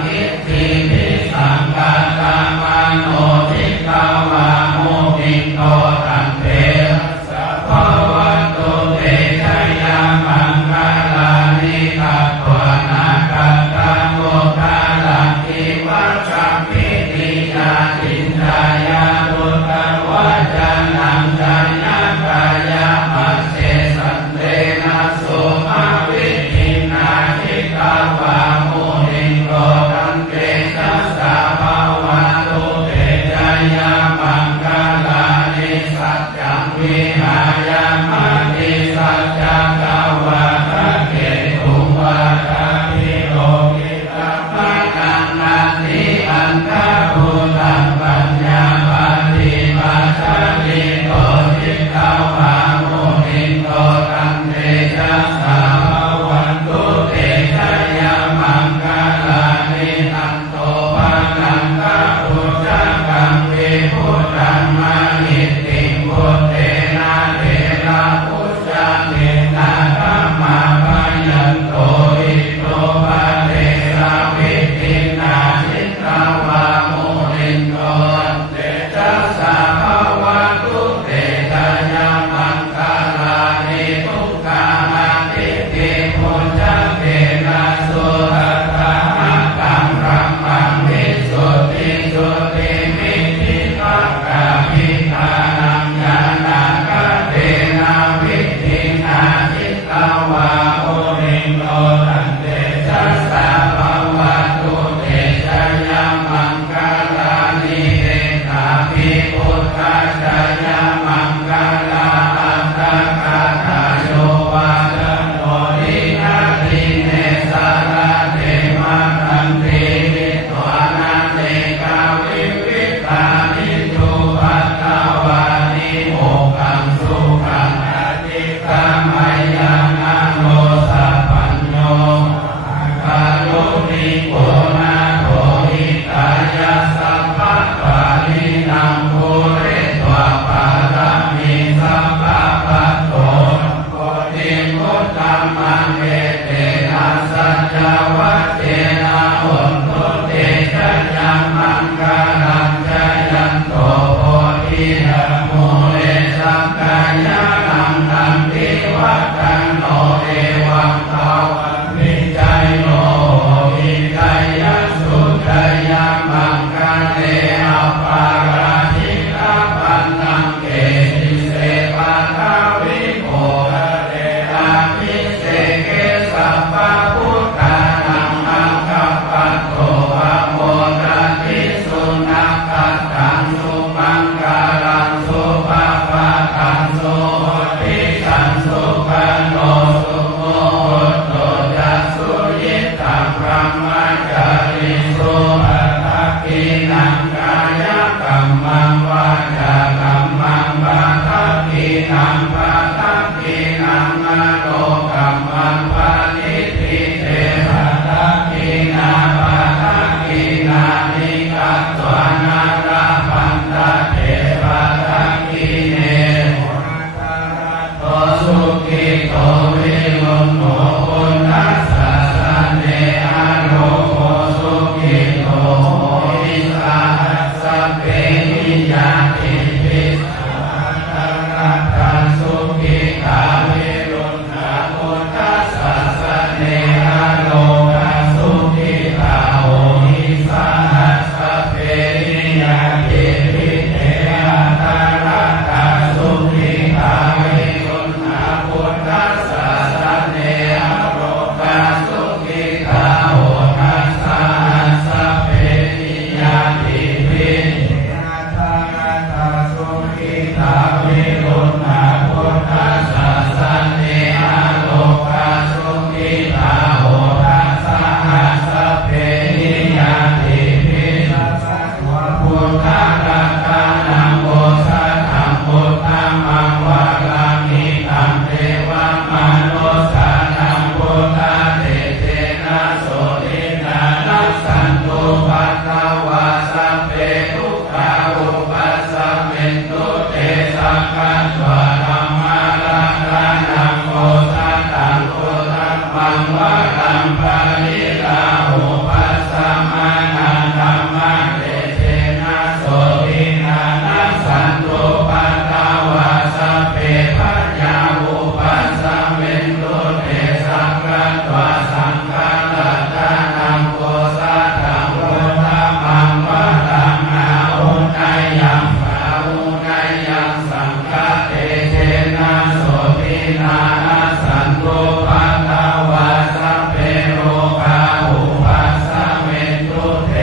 วะตัมปะลิลาหุปัสสะมานังธัมมะเตเตนะโสตินานัสสันตุปัตตาวาสัพเพปัญญาอุปัสสะเมนตุเตสังฆัตวะสังฆัลลตานังโกสัตถังโพธามังวะตังอาหุนายยังภาหุนายยังสังฆะเตเทนะโสตินานัสสันตุปัตตาวาสัพเพโรคาอุปัสสะเมนตุเต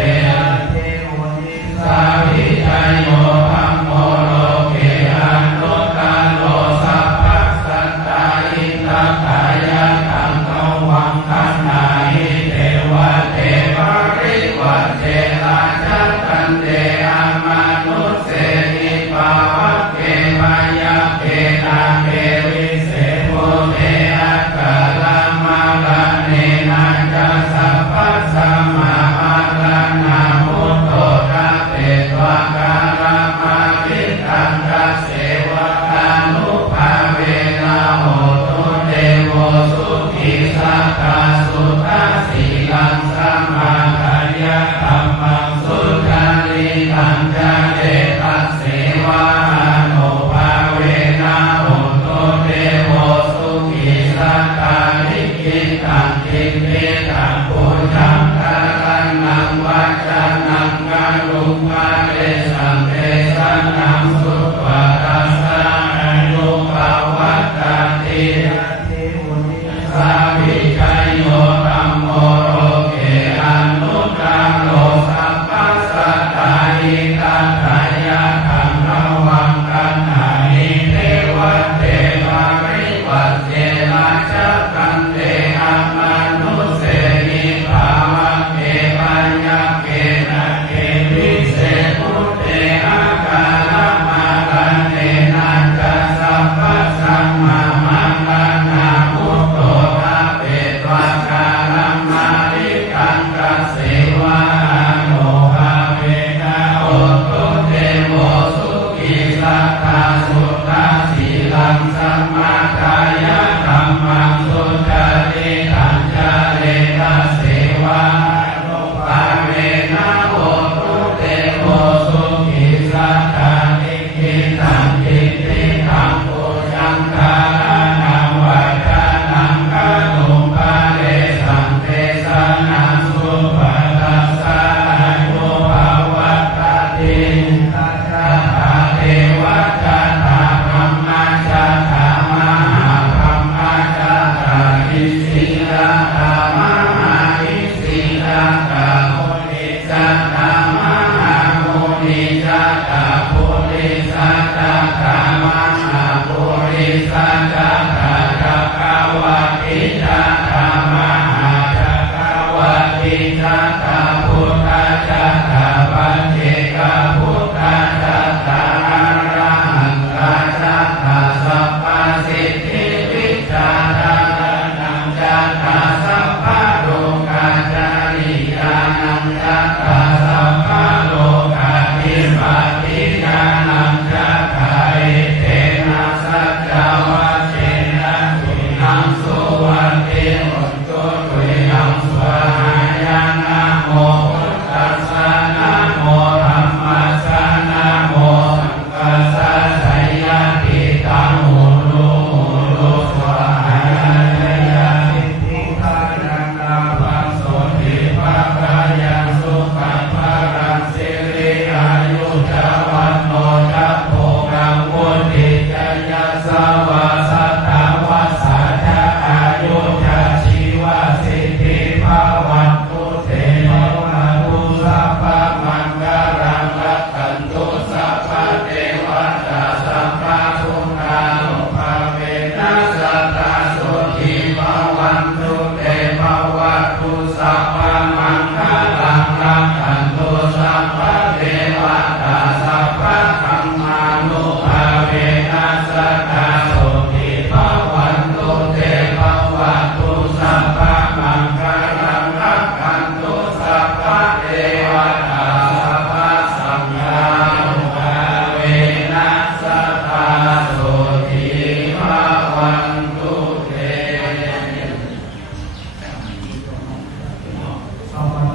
เทโวนิสาวิทยโยธัมโมโลเกอันโนตาโลสัพพะสัตตาอิทัตตายะตังขวังค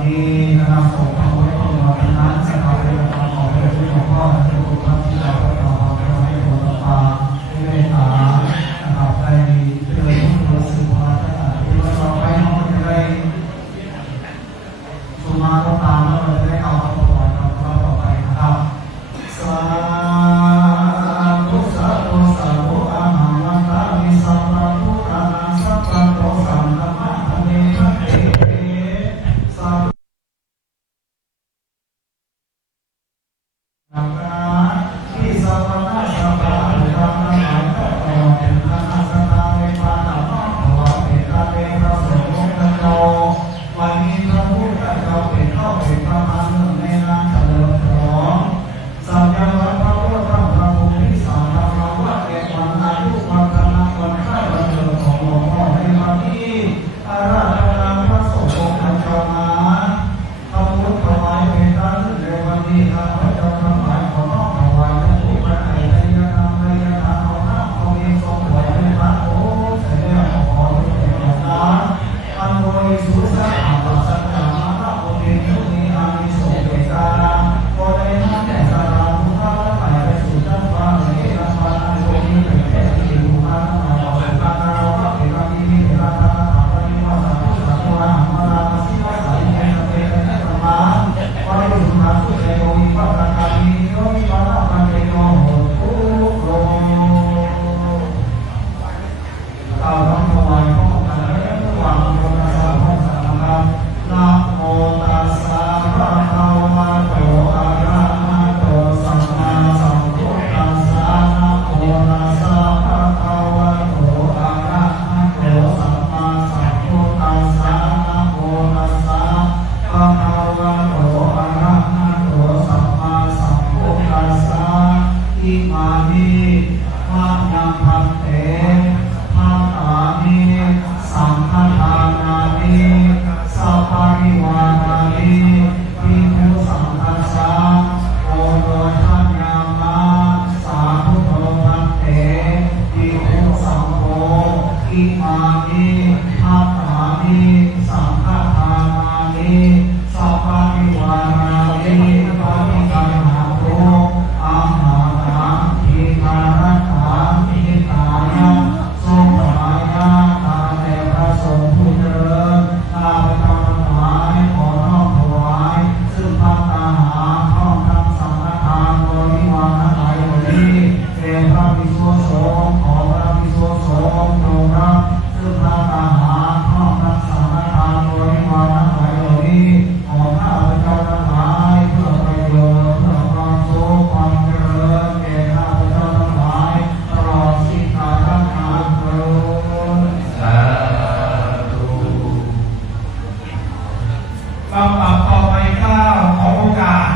นี้นะครับส่งความไว้ความรอดนั้นนะครับเป็นความขอเป็นผู้ของพ่อและผู้ของที่เราได้ต่อมาให้ผลต่อที่ได้ตานะครับได้เจอผู้รู้สึกว่าที่เราไปน้องจะได้สุมาก็ตามแล้วเราจะได้เอาคำถวายกับเราต่อไปนะครับสาธุสาธุสาธุอาหารวันตามิสัมมาทุกขานังสัพพะโตสัมมาธัมเมธัมเตสาธุที่สัพพะสัพพะอุปาทานหมายก็ต่อเป็นพระนาคตาเวปาตาภวะเป็นตาเวพระสงฆ์องค์เจ้าวันนี้พระพุทธเจ้าเป็นเข้าเป็นพระมหาเรื่องในงานเฉลิมฉลองสัญญาวันพระพุทธพระภูมิสามธรรมวัดเอกวันอายุวันคณะวันคล้ายวันเกิดของหลวงพ่อในวันนี้อาราธนาพระสงฆ์องค์เจ้ามาทำบุญถวายเป็นการในวันนี้ข้าพเจ้าทั้งหลายขอน้อมถวายและผู้ประไถ่ในยธรรมในยธรรมเอาหน้าเอาเองทรงถวายเป็นพระโอ้ใส่ได้ขอให้แก่น้ำอันบริสุทธิ์สะอาดสัจจะมาพระองค์เป็นผู้มีอานิสงส์เกิดการก็ได้ท่านแต่สาราผู้ข้าและไปไปสู่ชั้นฟ้าในเอกภาในโลกนี้เป็นแค่ที่อยู่มาทั้งหลายเอาเป็นการเราว่าเป็นการที่มีการทำถามว่ามีว่าสาธุสาธุอาหารมาลาสิวะสายแห่งเป็นแห่งธรรมะว่าได้สุขาสุขใจโลหิตว่าการการมีโยนิวาระการเจโยโหทุกโลเอาทั้งถวายพร้อมกันและระหว่างโยนสาวพร้อมกันนะครับนะโมตัสสะภะคะวะโตอะระหะโตสัมมาสัมพุทธัสสะนะโมตัสสะภะคะวะโตอะระหะโตสัมมาสัมพุทธัสสะนะโมตัสสะภะคะวะโตอะระหะโตสัมมาสัมพุทธัสสะอิมานิมะยังพันเตภัตตานิสังฆทานานิสัพพะริวารานิภิกขุสังฆัสสะโอโรทัญญามะสาธุโตภัตเตภิกขุสังโฆอิมานิภัตตานิสังฆทานานิสัพพะริวารานิปะริคันหาตุอาหารังทิคารัตถามิตายะทรงถวายญาณาแต่พระสงฆ์ผู้เจริญข้าพเจ้าทั้งหลายขอน้อมถวายซึ่งภัตตาหารพร้อมทั้งสังฆทานบริวารทั้งหลายเหล่านี้แด่พระภิกษุสงฆ์ขอพระภิกษุสงฆ์จงรับซึ่งภัตตาหารพร้อมทั้งสังฆทานบริวารทั้งหลายเหล่านี้ขอข้าพเจ้าทั้งหลายเพื่อประโยชน์เพื่อความสุขความเจริญแก่ข้าพเจ้าทั้งหลายตลอดสิ้นกาลนานเถิดสาธุ ลำดับต่อไปข้าขอโอกาส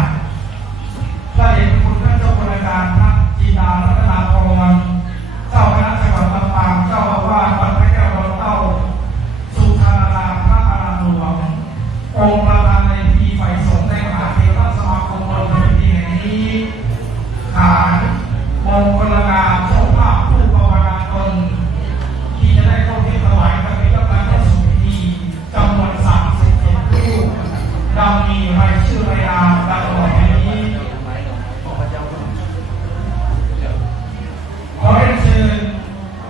พระเดชพระคุณท่านเจ้าคุณการพระจินดารัตนาพรเจ้าคณะจังหวัดลำปางเจ้าอาวาสวัดพระแก้วรอเต้าสุธารามพระอารามหลวงองค์ประธานในพิธีไฟสงฆ์ในมหาเทรสมาคมบนพิธีแห่งนี้ฐานมงคลการเจ้าภาพผู้ภาวนาตนที่จะได้เข้าพิธีถวายพระเพทการเข้าสู่พิธีจำนวน37รูปดังมีรายชื่อรายนามดังต่อไปนี้ขอเรียนเชิญ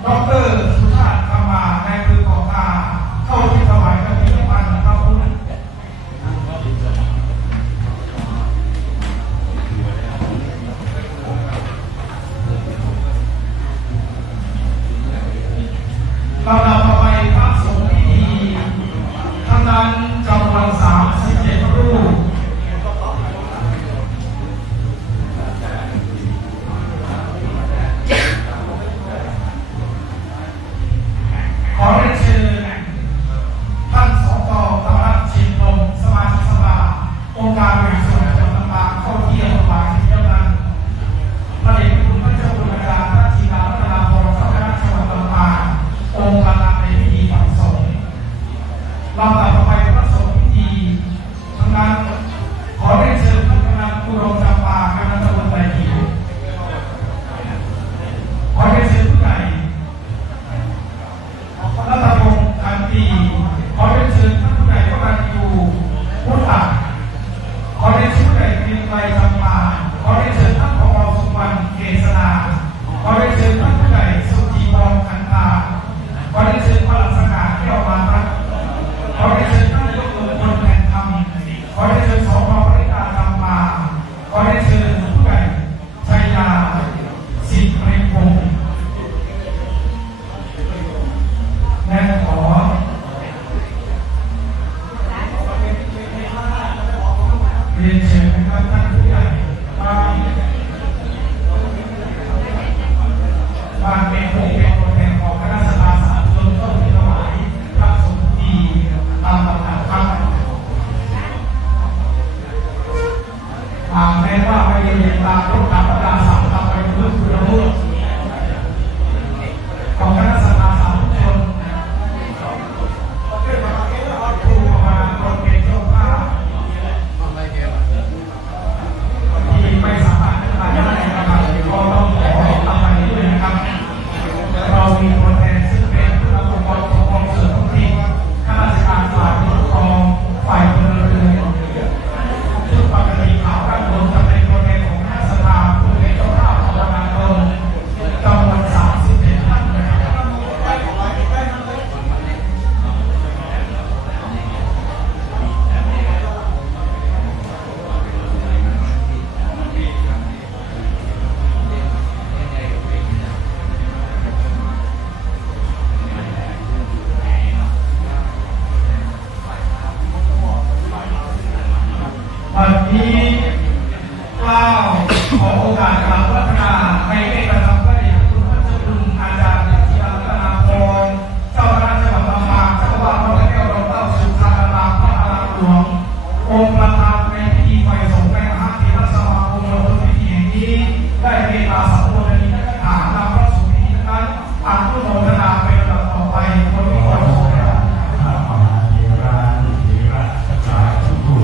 ดร.สุชาติคำมาในอำเภอเกาะกาเข้าพิธีถวายพระเพทการพระพุทธลำดับต่อไปพระสงฆ์ที่ดีทั้งนั้นจำนวน37รูปขอเรียนเชิญท่านสก.ธรรมรัตน์ชินพงศ์สมาชิกสภาองค์การบริหารส่วนจังหวัดลำปางเข้าที่ถวายเช่นนั้นพระเดชพระคุณพระเจ้าคุณการพระจินดารัตนาพรเจ้าคณะจังหวัดลำปางองค์ประธานในพิธีไฟสงฆ์ลำดับต่อไปพระสงฆ์พิธีทั้งนั้นขอเรียนเชิญท่านกำนันอุดมจำปากำนันตำบลไตรกิวขอเรียนเชิญผู้ใหญ่รัตพงศ์ คันตีขอเรียนเชิญท่านผู้ใหญ่วรายุพุทธา หลวงองค์ประธานในพิธีไฟสงฆ์ในมหาเถรสมาคมในพิธีแห่งนี้ได้เมตตาสัมโภชนีและถามนำพระสุพิธีนั้นอนุโมทนาเป็นลำดับต่อไปคนที่คอยชมนะครับ พระมหาเถระเถระสายทุกผู้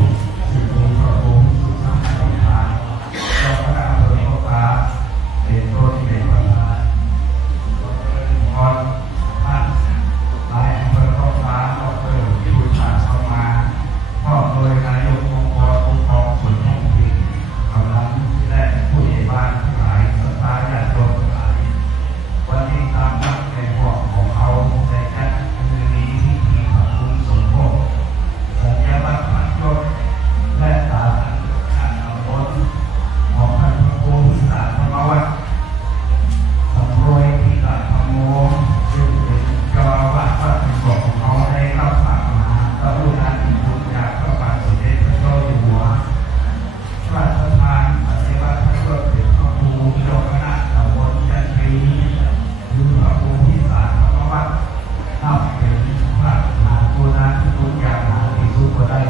สิบองค์พระองค์สุดท้ายของทางเราพระอำเภอพบพระเป็นต้นเป็นประธานพรท่านนายอำเภอพบพระก็เปิดผู้ชาเข้ามาพร้อมโดยนายกองค์กรปกครองส่วนท้องถิ่นกำลังและผู้ใหญ่บ้านทั้งหลายสภาญาติโยมทั้งหลายวันนี้ตามนักในพวกของเขาในแค่มือนี้ที่มีพระคุณสมโภชสัญญาบัตรพันยศและสาธารณบนของท่านพระครูสาธรรมวัฒน์สำรวยที่ตัดธรรมโมซึ่งเป็นเจ้าอาวาสวัดเป็นบอกของเขาได้รับฝากมาพระผู้นั้นคุณจากพระบาทสมเด็จพระเจ้าอยู่หัวพระราชทานสัญญาบัตรพันยศเป็นพระครูเจ้าคณะตำบลยันทรีคือพระครูที่สาธรรมวัฒน์นับเป็นพระมหาโกณาธิคุณอย่างหาที่สุดก็ได้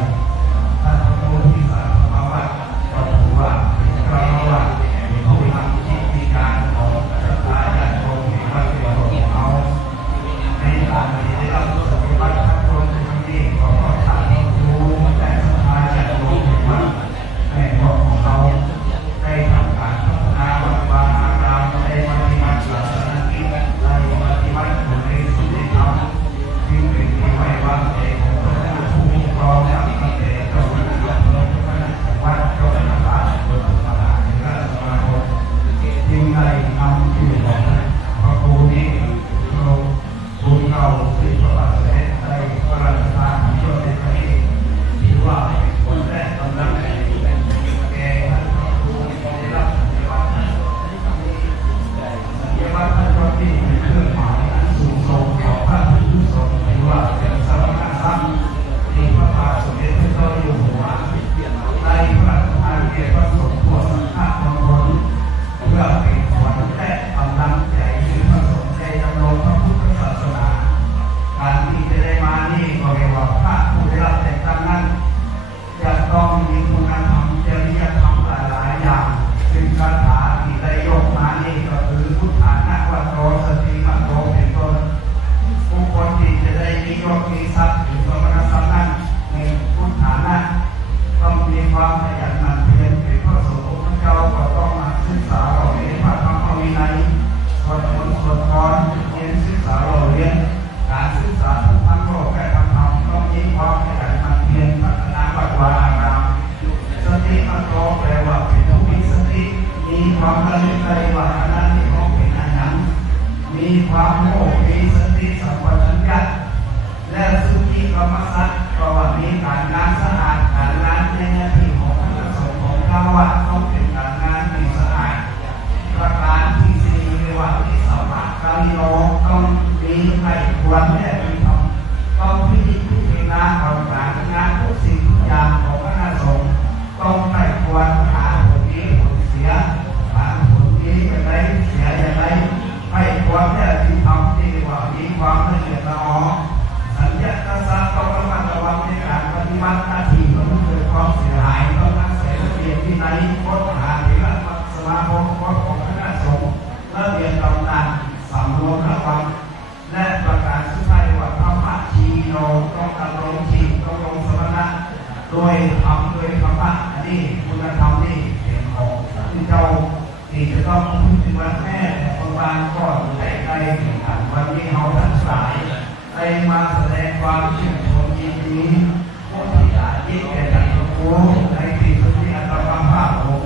ท่านพระครูที่สาธรรมวัฒน์ก็ถือว่าเป็นเจ้าอาวาสเป็นผู้นำกิจการของศรัทธาญาติโยมในวัดเป็นของเขาในการที่ได้รับสัญญาบัตรพันยศในวันนี้ขอท่านพระครูและศรัทธาญาติโยมในวัดแม่พ่อของเขาได้ทำการพัฒนาวัดวาอารามได้ปฏิบัติศาสนกิจได้ปฏิบัติผลในสิ่งที่ทำจึงเป็นที่ไว้วางใจของพระผู้ปกครองและตั้งแต่เจ้าหน้าที่อำเภอเจ้าคณะจังหวัดเจ้าคณะศาสตร์บนมหาเถรสมาคมจึงได้นำชื่อของพระครูนี้ลงบุญเก่าที่พระบาทสมเด็จได้พระราชทานให้ช่วยในครั้งนี้ถือว่าเป็นคนแรกตำนานแก่ท่านพระครูได้รับสัญญาบัตรสัญญาบัตรท่านก็ที่เป็นเครื่องหมายอันสูงส่งของพระภิกษุสงฆ์ถือว่าเป็นสมณศักดิ์ที่พระบาทสมเด็จพระเจ้าอยู่หัวได้พระราชทานแก่พระสงฆ์ทั่วสังฆมณฑลเพื่อเป็นขวัญและกำลังใจให้พระสงฆ์ได้ดำรงพระพุทธศาสนาการที่จะได้มานี่ก็เรียกว่าพระผู้ได้รับแต่งตั้งนั้นจะต้องมีคุณธรรมจริยธรรมหลายๆอย่างซึ่งคาถาที่ได้ยกมานี่ก็คือพุทธานะวัตโตสติมัตโตเป็นต้นบุคคลที่จะได้มียศมีทรัพย์หรือสมณศักดิ์นั้นในพุทธานะต้องมีความขยันหมั่นเพียรเป็นพระสงฆ์องค์เจ้าก็ต้องมาศึกษาเราเรียนพระธรรมวินัยสวดมนต์สวดมนต์เรียนศึกษาเราเรียนการศึกษาทั้งโลกและทั้งธรรมต้องมีความขยันหมั่นเพียรพัฒนาวัดวาอารามสติมัตโตแปลว่าเป็นผู้มีสติมีความระลึกได้ว่าอันนั้นที่เขาเป็นอันนั้นมีความโง่มีสติสัมปชัญญะและสุขีกรรมสัตว์ก็ว่ามีการงานสะอาดการงานในหน้าที่ของพระสงฆ์ของเจ้าวัดต้องเป็นการงานที่สะอาดประการที่สี่เรียกว่าที่สมาการิโนต้องมีให้ควรและมีธรรมต้องพิจิตรพิจารณาของการงานทุกสิ่งทุกอย่างของพระสงฆ์ต้องให้ควรหาผลดีผลเสียหาผลดีอย่างไรเสียอย่างไรให้ควรและมีธรรมที่เรียกว่ามีความละเอียดละออสัญญาณศาสตร์ต้องระมัดระวังในการปฏิบัติหน้าที่เพื่อไม่เกิดความเสียหายต้องรักษาระเบียบวินัยกฎมหาเถรสมาคมกฎของคณะสงฆ์ระเบียบตำนานสำรวมระวังและประการสุดท้ายว่าธรรมะชีโนต้องดำรงชีพต้องลงสมณะโดยธรรมโดยธรรมะอันนี้คุณธรรมนี่เป็นของที่เจ้าที่จะต้องพูดถึงวันแม่ของบางก็ได้ใกล้ถึงกันวันนี้เราทั้งหลายได้มาแสดงความชื่นชมยินดีผู้ที่ได้ยิ่งแก่ท่านพระครูในที่สุดที่อัตมาภาพผม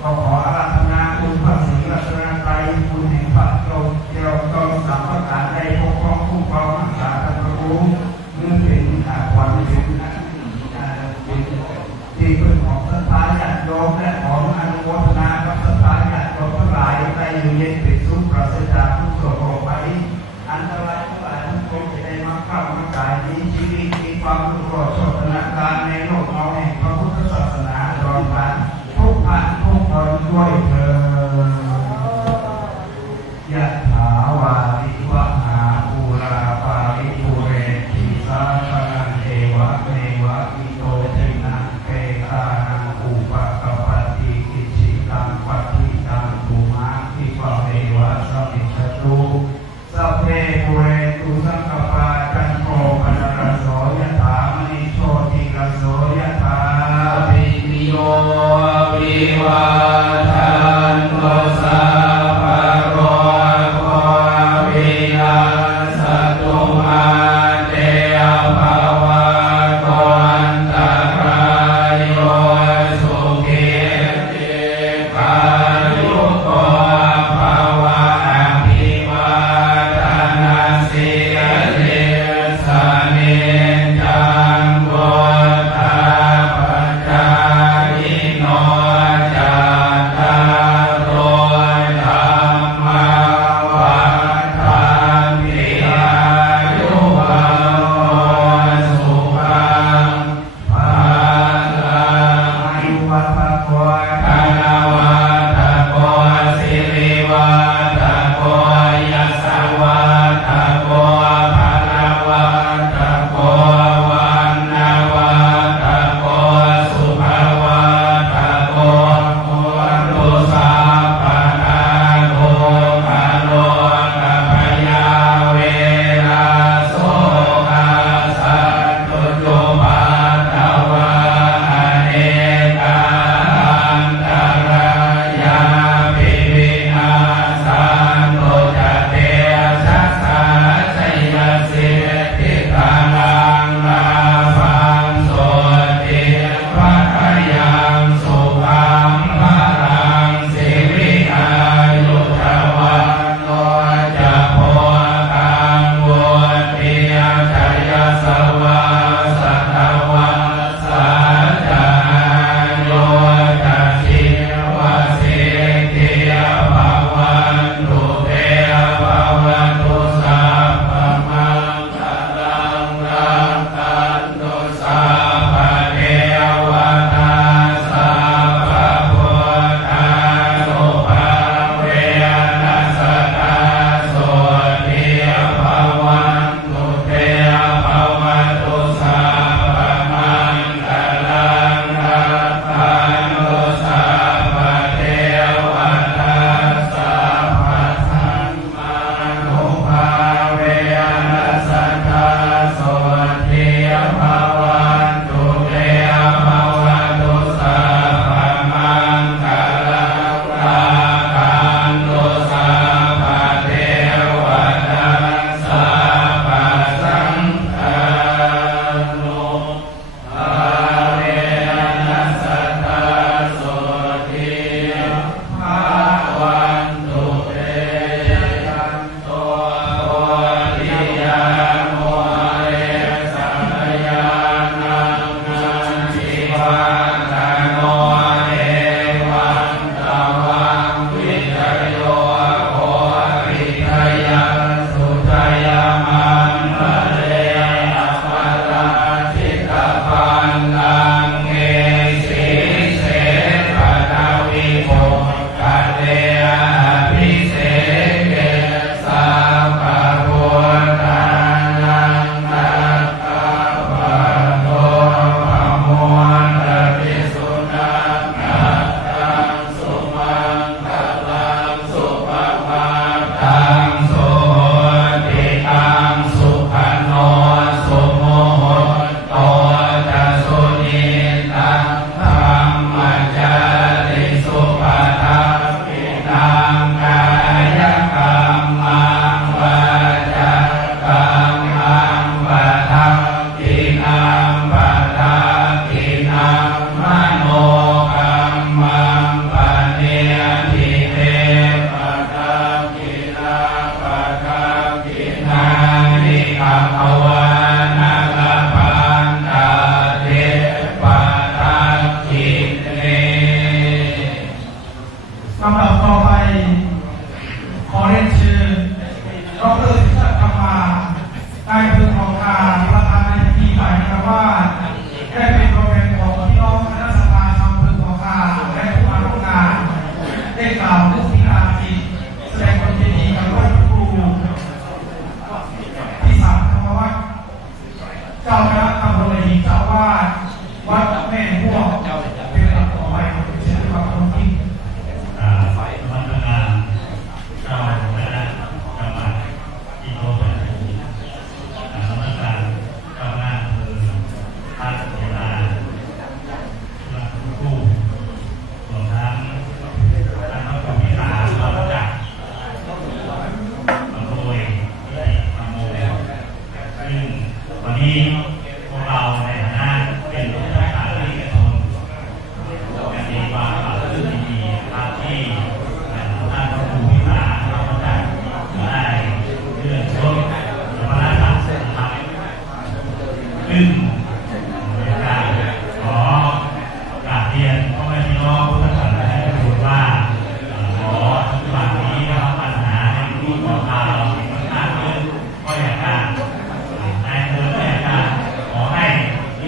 ก็ขออาราธนาคุณพระศรีรัตนตรัยคุณแห่งพระเจ้าจอมสามประการได้ปกครองคุ้มครองรักษาท่านพระครูเมื่อเป็นวันเป็นที่พึ่งของศรัทธาญาติโยมและของอนุโมทนากับศรัทธาญาติโยมทั้งหลายได้อยู่เย็นเป็นสุขปราศจากทุกโศกโรคภัยอันตรายทั้งหลายทั้งปวงจะได้มาเข้ามากายมีชีวิตมีความรุ่งโรจน์โชตินาการในโลกเราแห่งพระพุทธศาสนาตลอดกาลทุกท่านทุกคนด้วยเถิดยะถาวาริวหาภูราปาริภูเรติสาคนังเอวะเมวะอิโต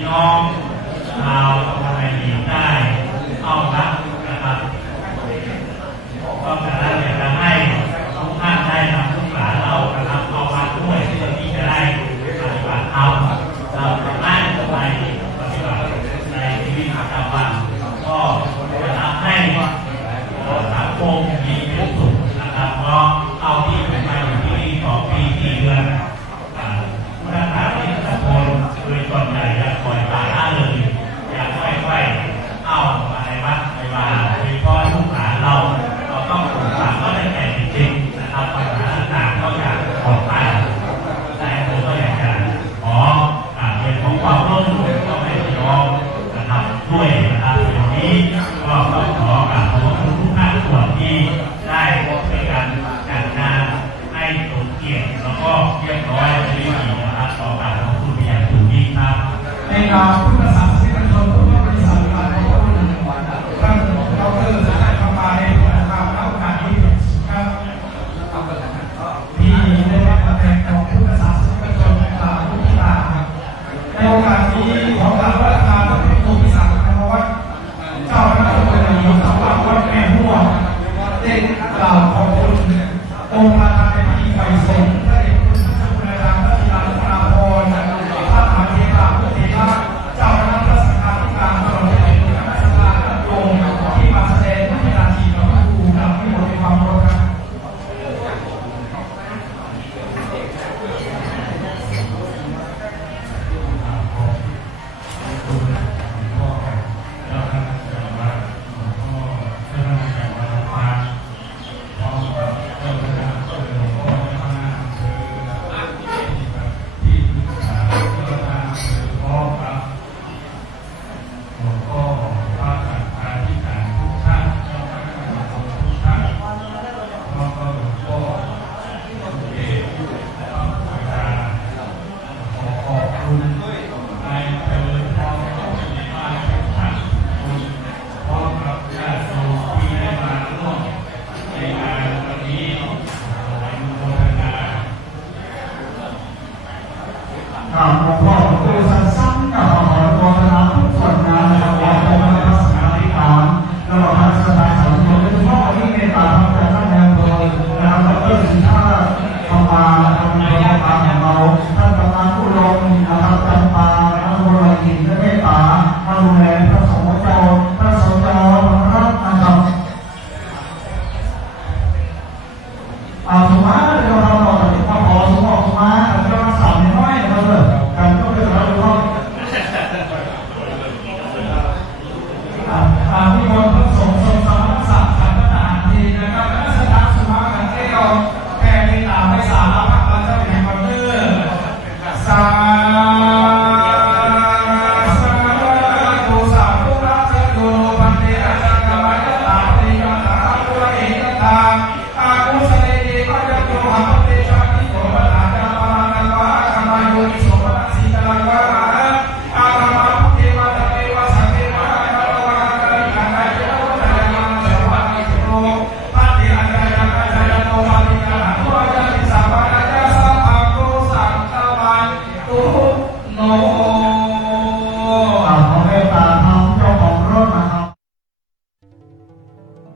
น้องชาวไทยได้เข้ารับนะครับก็จะได้อยากจะให้ทุกท่านได้นำลูกหลานเรานะครับเข้ามาด้วยเพื่อที่จะได้ปฏิบัติธรรมเราจะได้ไปปฏิบัติในชีวิตประจำวันก็จะทำให้สังคมมีความสุขนะครับเพราะเอาที่ผมมาอยู่ที่นี่2 ปี 4 เดือนผู้รักษาที่ทุกคนโดยส่วนใหญ่จะปล่อยปละละเลยอยากค่อยๆเอามาในวัดในวาโดยเฉพาะลูกหลานเราต้องปลูกฝังก็ได้แต่จริงๆนะครับปัญหาต่างๆก็อยากปลอดภัยแต่ผมก็อยากจะขอเรียนของความร่วมมือต้องให้พี่น้องนะครับด้วยนะครับอย่างนี้ก็ต้องขอกราบขอบคุณทุกภาคส่วนที่ได้ในการจัดงานให้สมเกียรติแล้วก็เรียบร้อยในวิธีนะครับขอกราบขอบคุณเป็นอย่างสูงยิ่งครับในนามพุทธศาสนิกชนทุกบริษัทการท่านดร.สถานคำมาในนะครับรับโอกาสนี้ครับที่ได้รับตำแหน่งของพุทธศาสนิกชนกล่าวผู้ที่ลาในโอกาสนี้ขอกราบพระราชทาน